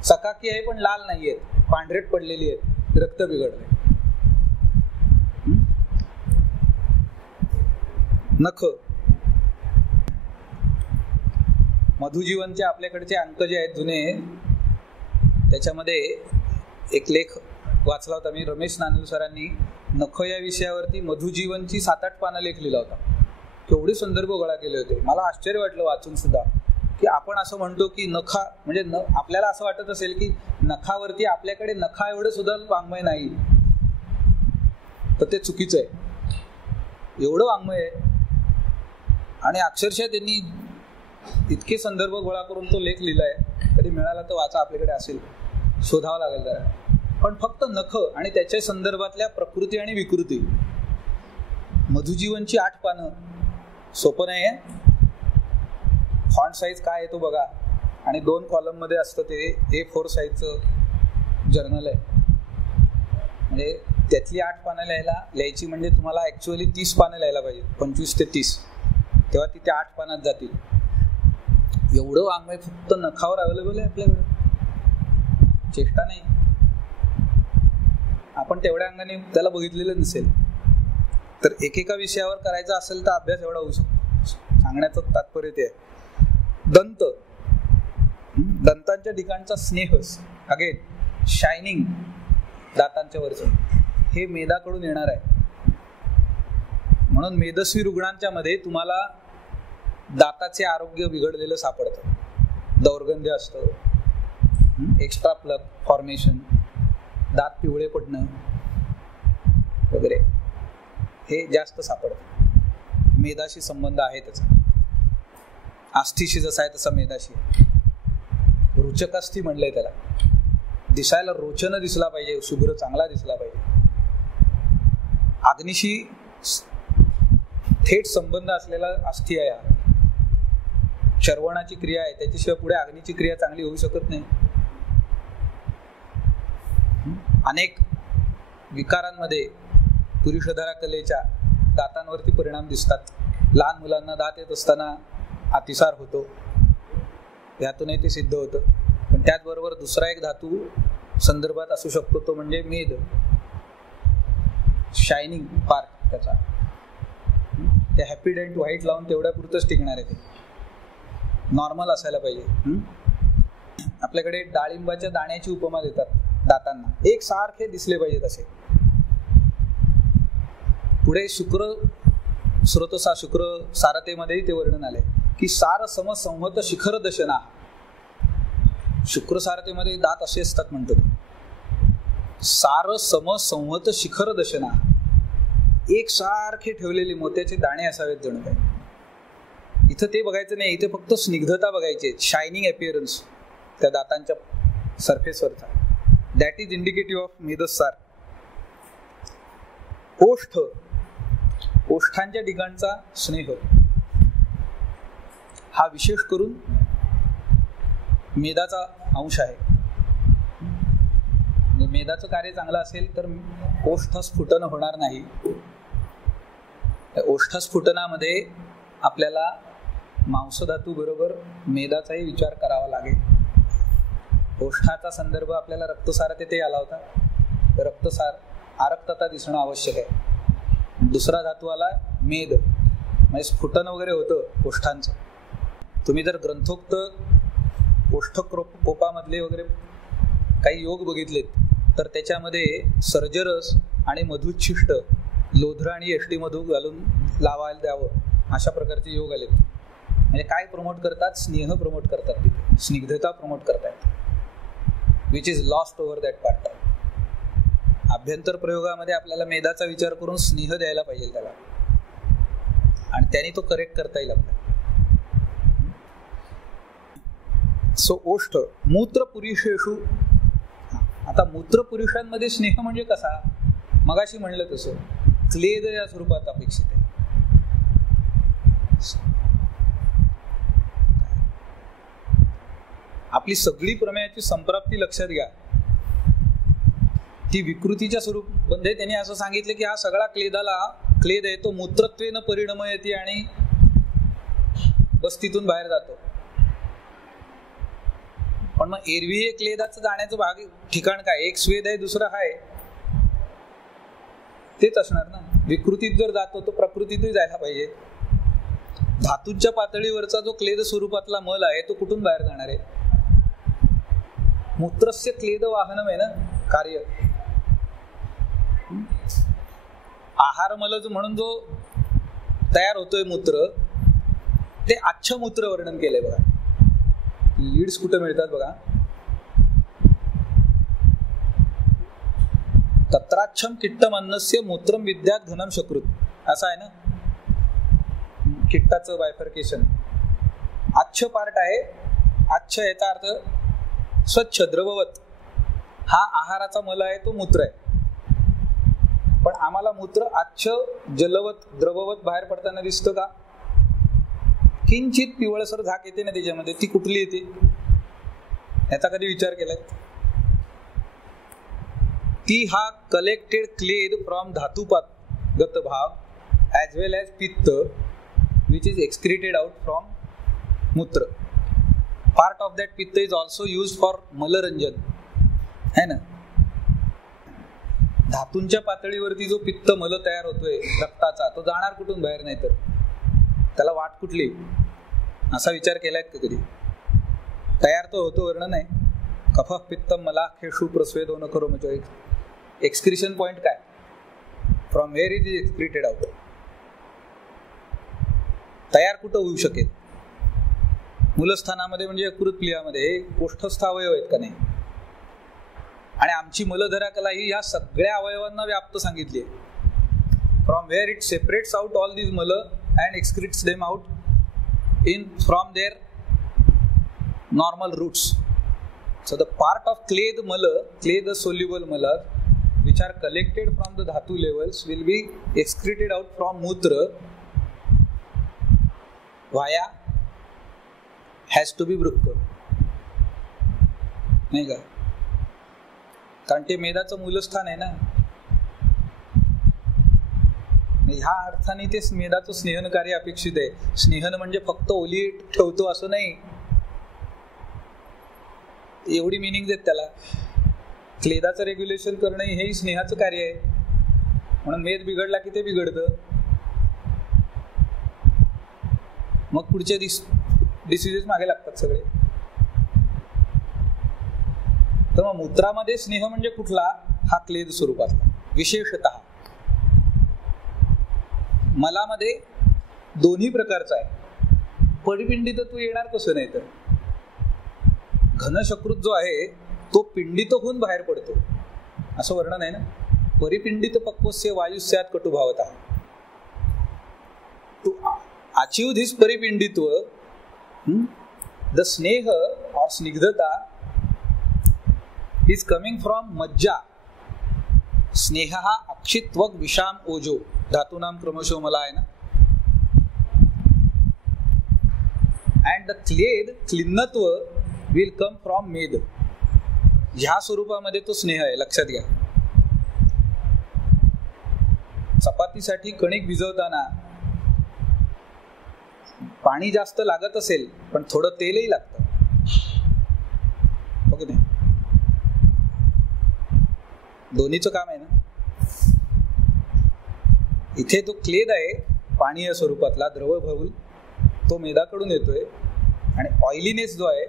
चकाकी आहे पण लाल नाही आहेत, पांढरेट पडलेली आहेत, रक्त बिघडलंय. नख, मधुजीवनचे आपल्याकडचे अंक जे आहेत जुने, त्याच्यामध्ये एक लेख वाचला होता मी. रमेश नानू सरांनी नख या विषयावरती मधुजीवनची 7-8 पानं लेख लिहिला होता. केवढे संदर्भ गोळा केले होते. मला आश्चर्य वाटलं वाचून सुद्धा, की आपण असं म्हणतो की नखा म्हणजे आपल्याला असं वाटत असेल की नखावरती आपल्याकडे नखा एवढं सुद्धा वाङ्मय नाही, तर ते चुकीचं आहे. एवढं वाङ्मय आहे. आणि अक्षरशः त्यांनी इतके संदर्भ गोळा करून तो लेख लिहिलाय. कधी मिळाला तर वाचा, आपल्याकडे असेल, शोधावं लागेल जरा. पण फक्त नख आणि त्याच्या संदर्भातल्या प्रकृती आणि विकृती, मधुजीवनची 8 पानं, सोपं नाही आहे. फॉन्ट साईज काय आहे तो बघा, आणि 2 कॉलम मध्ये असतं ते. A4 साईजचं जर्नल आहे. म्हणजे त्यातली 8 पानं लिहायची म्हणजे तुम्हाला ऍक्च्युअली 30 पानं लिहायला पाहिजे, 25 ते 30, तेव्हा ती त्या 8 पानात जातील. एवढं वाङ्मय फक्त नखावर अवेलेबल आहे आपल्याकडे, चेष्टा नाही. आपण तेवढ्या अंगाने त्याला बघितलेलं नसेल. तर एकेका विषयावर करायचा असेल तर अभ्यास एवढा होऊ शकतो. सांगण्याचं तात्पर्य ते आहे. दंत, दंतांच्या ठिकाणचा स्नेह, अगेन शायनिंग दातांच्या वरचं, हे मेदाकडून येणार आहे. म्हणून मेदस्वी रुग्णांच्या मध्ये तुम्हाला दाताचे आरोग्य बिघडलेलं सापडतं. दौर्गंध्य असतं, एक्स्ट्रा प्लग फॉर्मेशन, दात पिवळे पडणं वगैरे, हे जास्त सापडतं. मेदाशी संबंध आहे त्याचा. आस्थीशी जसा आहे तसा मेदाशी. रुचकास्थी म्हणलंय त्याला. दिसायला रोचन दिसला पाहिजे, शुभ्र चांगला दिसला पाहिजे. अग्नीशी थेट संबंध असलेला अस्थी आहे हा. चर्वणाची क्रिया आहे, त्याच्याशिवाय पुढे अग्नीची क्रिया चांगली होऊ शकत नाही. अनेक विकारांमध्ये पुरुषधारा कलेच्या दातांवरती परिणाम दिसतात. लहान मुलांना दात येत असताना अतिसार होतो, यातूनही ते सिद्ध होतं. पण त्याचबरोबर दुसरा एक धातू संदर्भात असू शकतो, तो म्हणजे मेद, शायनिंग पार्ट त्याचा. ते हॅपीडेंट व्हाईट लावून तेवढ्या पुरतंच टिकणार आहे. ते नॉर्मल असायला पाहिजे. आपल्याकडे डाळिंबाच्या दाण्याची उपमा देतात दातांना, एक सारखे दिसले पाहिजेत असे. पुढे शुक्र सारतेमध्येही ते वर्णन आले की सार सम संहत शिखर दशना. शुक्र सारतेमध्ये दात असे असतात म्हणतो. सार सम संहत शिखर दशना, एक सारखे ठेवलेले मोत्याचे दाणे असावेत जणू काय. इथं ते बघायचं नाही, इथे फक्त स्निग्धता बघायची, शायनिंग अपिअरन्स त्या दातांच्या सरफेसवरचा. दॅट इज इंडिकेटिव्ह ऑफ मेदसार. ओष्ठ, ओष्ठांच्या ठिकाणचा स्नेह हा विशेष करून मेदाचा अंश आहे. मेदाचं कार्य चांगलं असेल तर ओष्ठस्फुटन होणार नाही. ओष्ठस्फुटनामध्ये आपल्याला मांसधातू बरोबर मेदाचाही विचार करावा लागेल. ओष्ठाचा संदर्भ आपल्याला रक्तसार तेथे आला होता. रक्तसार, आरक्तता दिसणं आवश्यक आहे. दुसरा धातू आला मेद, म्हणजे स्फुटन वगैरे होतं ओष्ठांचं. तुम्ही जर ग्रंथोक्त कोपामधले वगैरे काही योग बघितलेत तर त्याच्यामध्ये सर्जरस आणि मधुच्छिष्ट लोध्र आणि यष्टी मधू घालून लावायला द्यावं अशा प्रकारचे योग आलेत. म्हणजे काय प्रमोट करतात? स्नेह प्रमोट करतात, तिथे स्निग्धता प्रमोट करतात, which is lost over that part. अभ्यंतर प्रयोगामध्ये आपल्याला मेदाचा विचार करून स्नेह द्यायला पाहिजे त्याला, आणि त्याने तो करेक्ट करता येईल आपल्याला. सो ओष्ठ मूत्र पुरुषेषु. आता मूत्र पुरुषांमध्ये स्नेह म्हणजे कसा? मगाशी म्हणलं तसं क्लेद या स्वरूपात अपेक्षित आहे. आपली सगळी प्रमेयाची संप्राप्ती लक्षात घ्या, ती विकृतीच्या स्वरूपामध्ये त्यांनी असं सांगितलं की हा सगळा क्लेद आहे तो मूत्रत्वेनं परिणमयती आणि बस तिथून बाहेर जातो. पण मग एरवी हे क्लेदाचं जाण्याचं भाग ठिकाण काय? एक स्वेद आहे, दुसरं आहे, तेच असणार ना. विकृतीत जर जातो तो प्रकृतीतही जायला पाहिजे. धातूंच्या पातळीवरचा जो क्लेद स्वरूपातला मल आहे तो कुठून बाहेर जाणार आहे? मूत्रस्य क्लेद वाहनम आहे ना कार्य. आहार मलज म्हणून जो तयार होतोय मूत्र, ते अच्छ मूत्र वर्णन केलंय बघा. लीड्स कुठे मिळतात बघा. तत्राच्छम किट्टम अन्नस्य मूत्रम विद्यात घनम शकृत असं आहे ना. किट्टाचं बायफर्केशन. अच्छ पार्ट आहे. अच्छ याचा अर्थ स्वच्छ द्रववत. हा आहाराचा मल आहे, तो मूत्र आहे. पण आम्हाला मूत्र अच्छ जलवत द्रववत बाहेर पडताना दिसतं का? किंचित पिवळसर झाक येते ना त्याच्यामध्ये, ती कुठली येते? याचा कधी विचार केलाय? ती हा कलेक्टेड क्लेद फ्रॉम धातुपात गत भाग ॲज वेल ॲज पित्त which is excreted out from मूत्र. पार्ट ऑफ दॅट पित्त इज ऑल्सो यूज फॉर मलरंजन है ना. धातूंच्या पातळीवरती जो पित्त मल तयार होतोय रक्ताचा, तो जाणार कुठून बाहेर? नाही तर त्याला वाट कुठली? असा विचार केलाय का कधी? तयार तो होतो, वर्णन आहे. कफ पित्तम मला खेशू प्रस्वेदो न करो. म्हणजे एक्सक्रिशन पॉइंट काय? From where is excreted out. तयार कुठं होऊ शकेल? मूलस्थानामध्ये म्हणजे यकृत प्लियामध्ये. हे कोष्ठस्थ अवयव आहेत का नाही? आणि आमची मलधरा कला ही या सगळ्या अवयवांना व्याप्त सांगितली आहे. From where it separates out all these मल and excretes them out in from their normal roots. So the part of clade mala, clade soluble mala, which are collected from the dhatu levels, will be excreted out from mutra via has to be वृक्क. नाही का? कारण ते मेदाचं मूलस्थान आहे ना. ह्या अर्थाने ते मेदाचं स्नेहन कार्य अपेक्षित आहे. स्नेहन म्हणजे फक्त ओली ठेवतो असं नाही, एवढी मिनिंग देत त्याला. क्लेदाचं रेग्युलेशन करणं हेही स्नेहाचं कार्य आहे. म्हणून मेद बिघडला की ते बिघडतं. मग पुढचे डिसिजेस मागे लागतात सगळे. तर मग मूत्रामध्ये स्नेह म्हणजे कुठला? हा क्लेद स्वरूपातला. विशेषतः मलामध्ये दोन्ही प्रकारचा आहे. परिपिंडितत्व येणार कसं? नाही तर घनशकृत जो आहे तो पिंडित होऊन बाहेर पडतो असं वर्णन आहे ना. परिपिंडित पक्वस्य वायुस्यात कटुभावता. टू अचीव धिस परिपिंडित्व, द स्नेह और स्निग्धता इज कमिंग फ्रॉम मज्जा. स्नेह हा अक्षित्वक विषाम ओजो धातूनाम क्रमशः मला आहे ना. अँड द क्लिन्नत्व विल कम फ्रॉम मेद. ह्या स्वरूपामध्ये तो स्नेह आहे, लक्षात घ्या. चपातीसाठी कणिक भिजवताना पाणी जास्त लागत असेल पण थोडं तेलही लागतं, हो की नाही? दोन्हीचं काम आहे ना. इथे तो क्लेद आहे पाणी स्वरूपातला द्रव भरून, तो मेदाकडून येतोय. आणि ऑइलीनेस जो आहे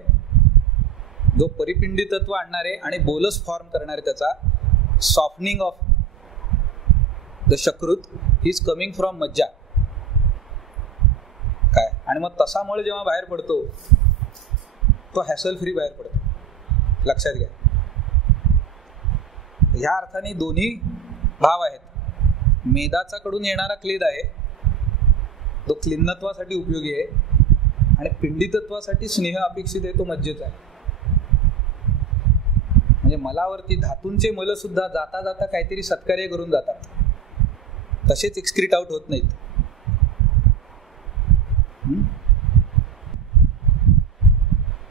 जो परिपिंडी तत्व आणणारे आणि बोलस फॉर्म करणारे, त्याचा सॉफ्टनिंग ऑफ द शकृत इज कमिंग फ्रॉम मज्जा काय. आणि मग तसामुळे जेव्हा बाहेर पडतो तो हॅसल फ्री बाहेर पडतो, लक्षात घ्या. ह्या अर्थाने दोन्ही भाव आहेत. मेदाचा कडून येणारा क्लेद आहे, तो क्लिन्नत्वासाठी उपयोगी आहे, आणि पिंडितत्वासाठी स्नेह अपेक्षित आहे, तो मज्जेचा आहे. म्हणजे मलावरती धातूंचे मल सुद्धा जाता जाता काहीतरी सत्कार्य करून जातात, तसेच एक्सक्रीट आउट होत नाहीत.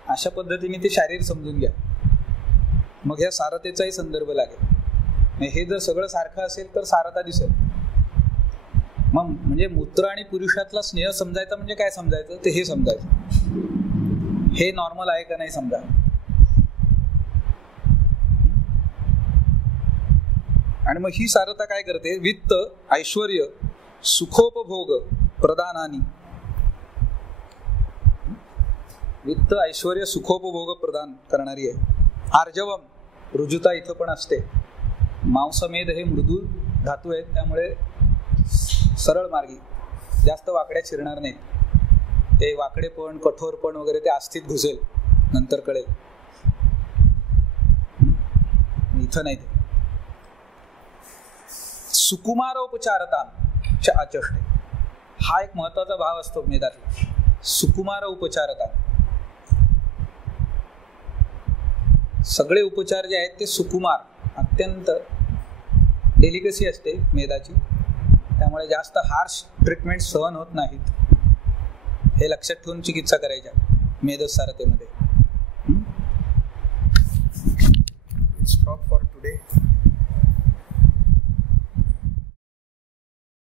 अशा पद्धतीने ते शारीर समजून घ्या. मग ह्या सारतेचाही संदर्भ लागेल. हे जर सगळं सारखं असेल तर सारता दिसेल. मग म्हणजे मूत्र आणि पुरुषातला स्नेह समजायचा म्हणजे काय समजायचं, ते हे समजायचं, हे नॉर्मल आहे का नाही समजा. आणि मग ही सारता काय करते, वित्त ऐश्वर्य सुखोपभोग प्रदानानी, वित्त ऐश्वर्य सुखोपभोग प्रदान करणारी आहे. आर्जवम रुजुता इथं पण असते. मांसमेध हे मृदू धातू आहेत, त्यामुळे सरळ मार्गी, जास्त वाकड्या शिरणार नाहीत. ते वाकडेपण कठोरपण वगैरे ते अस्थित घुसेल, नंतर कळेल. इथं नाही. ते सुकुमारोपचारता आचष्टे, हा एक महत्वाचा भाव असतो मेधातला. सुकुमार उपचारता, सगळे उपचार जे आहेत ते सुकुमार, अत्यंत डेलिकसी असते मेधाची, त्यामुळे जास्त हार्श ट्रीटमेंट सहन होत नाहीत. हे लक्षात ठेवून चिकित्सा करायच्या मेधसारतेमध्ये.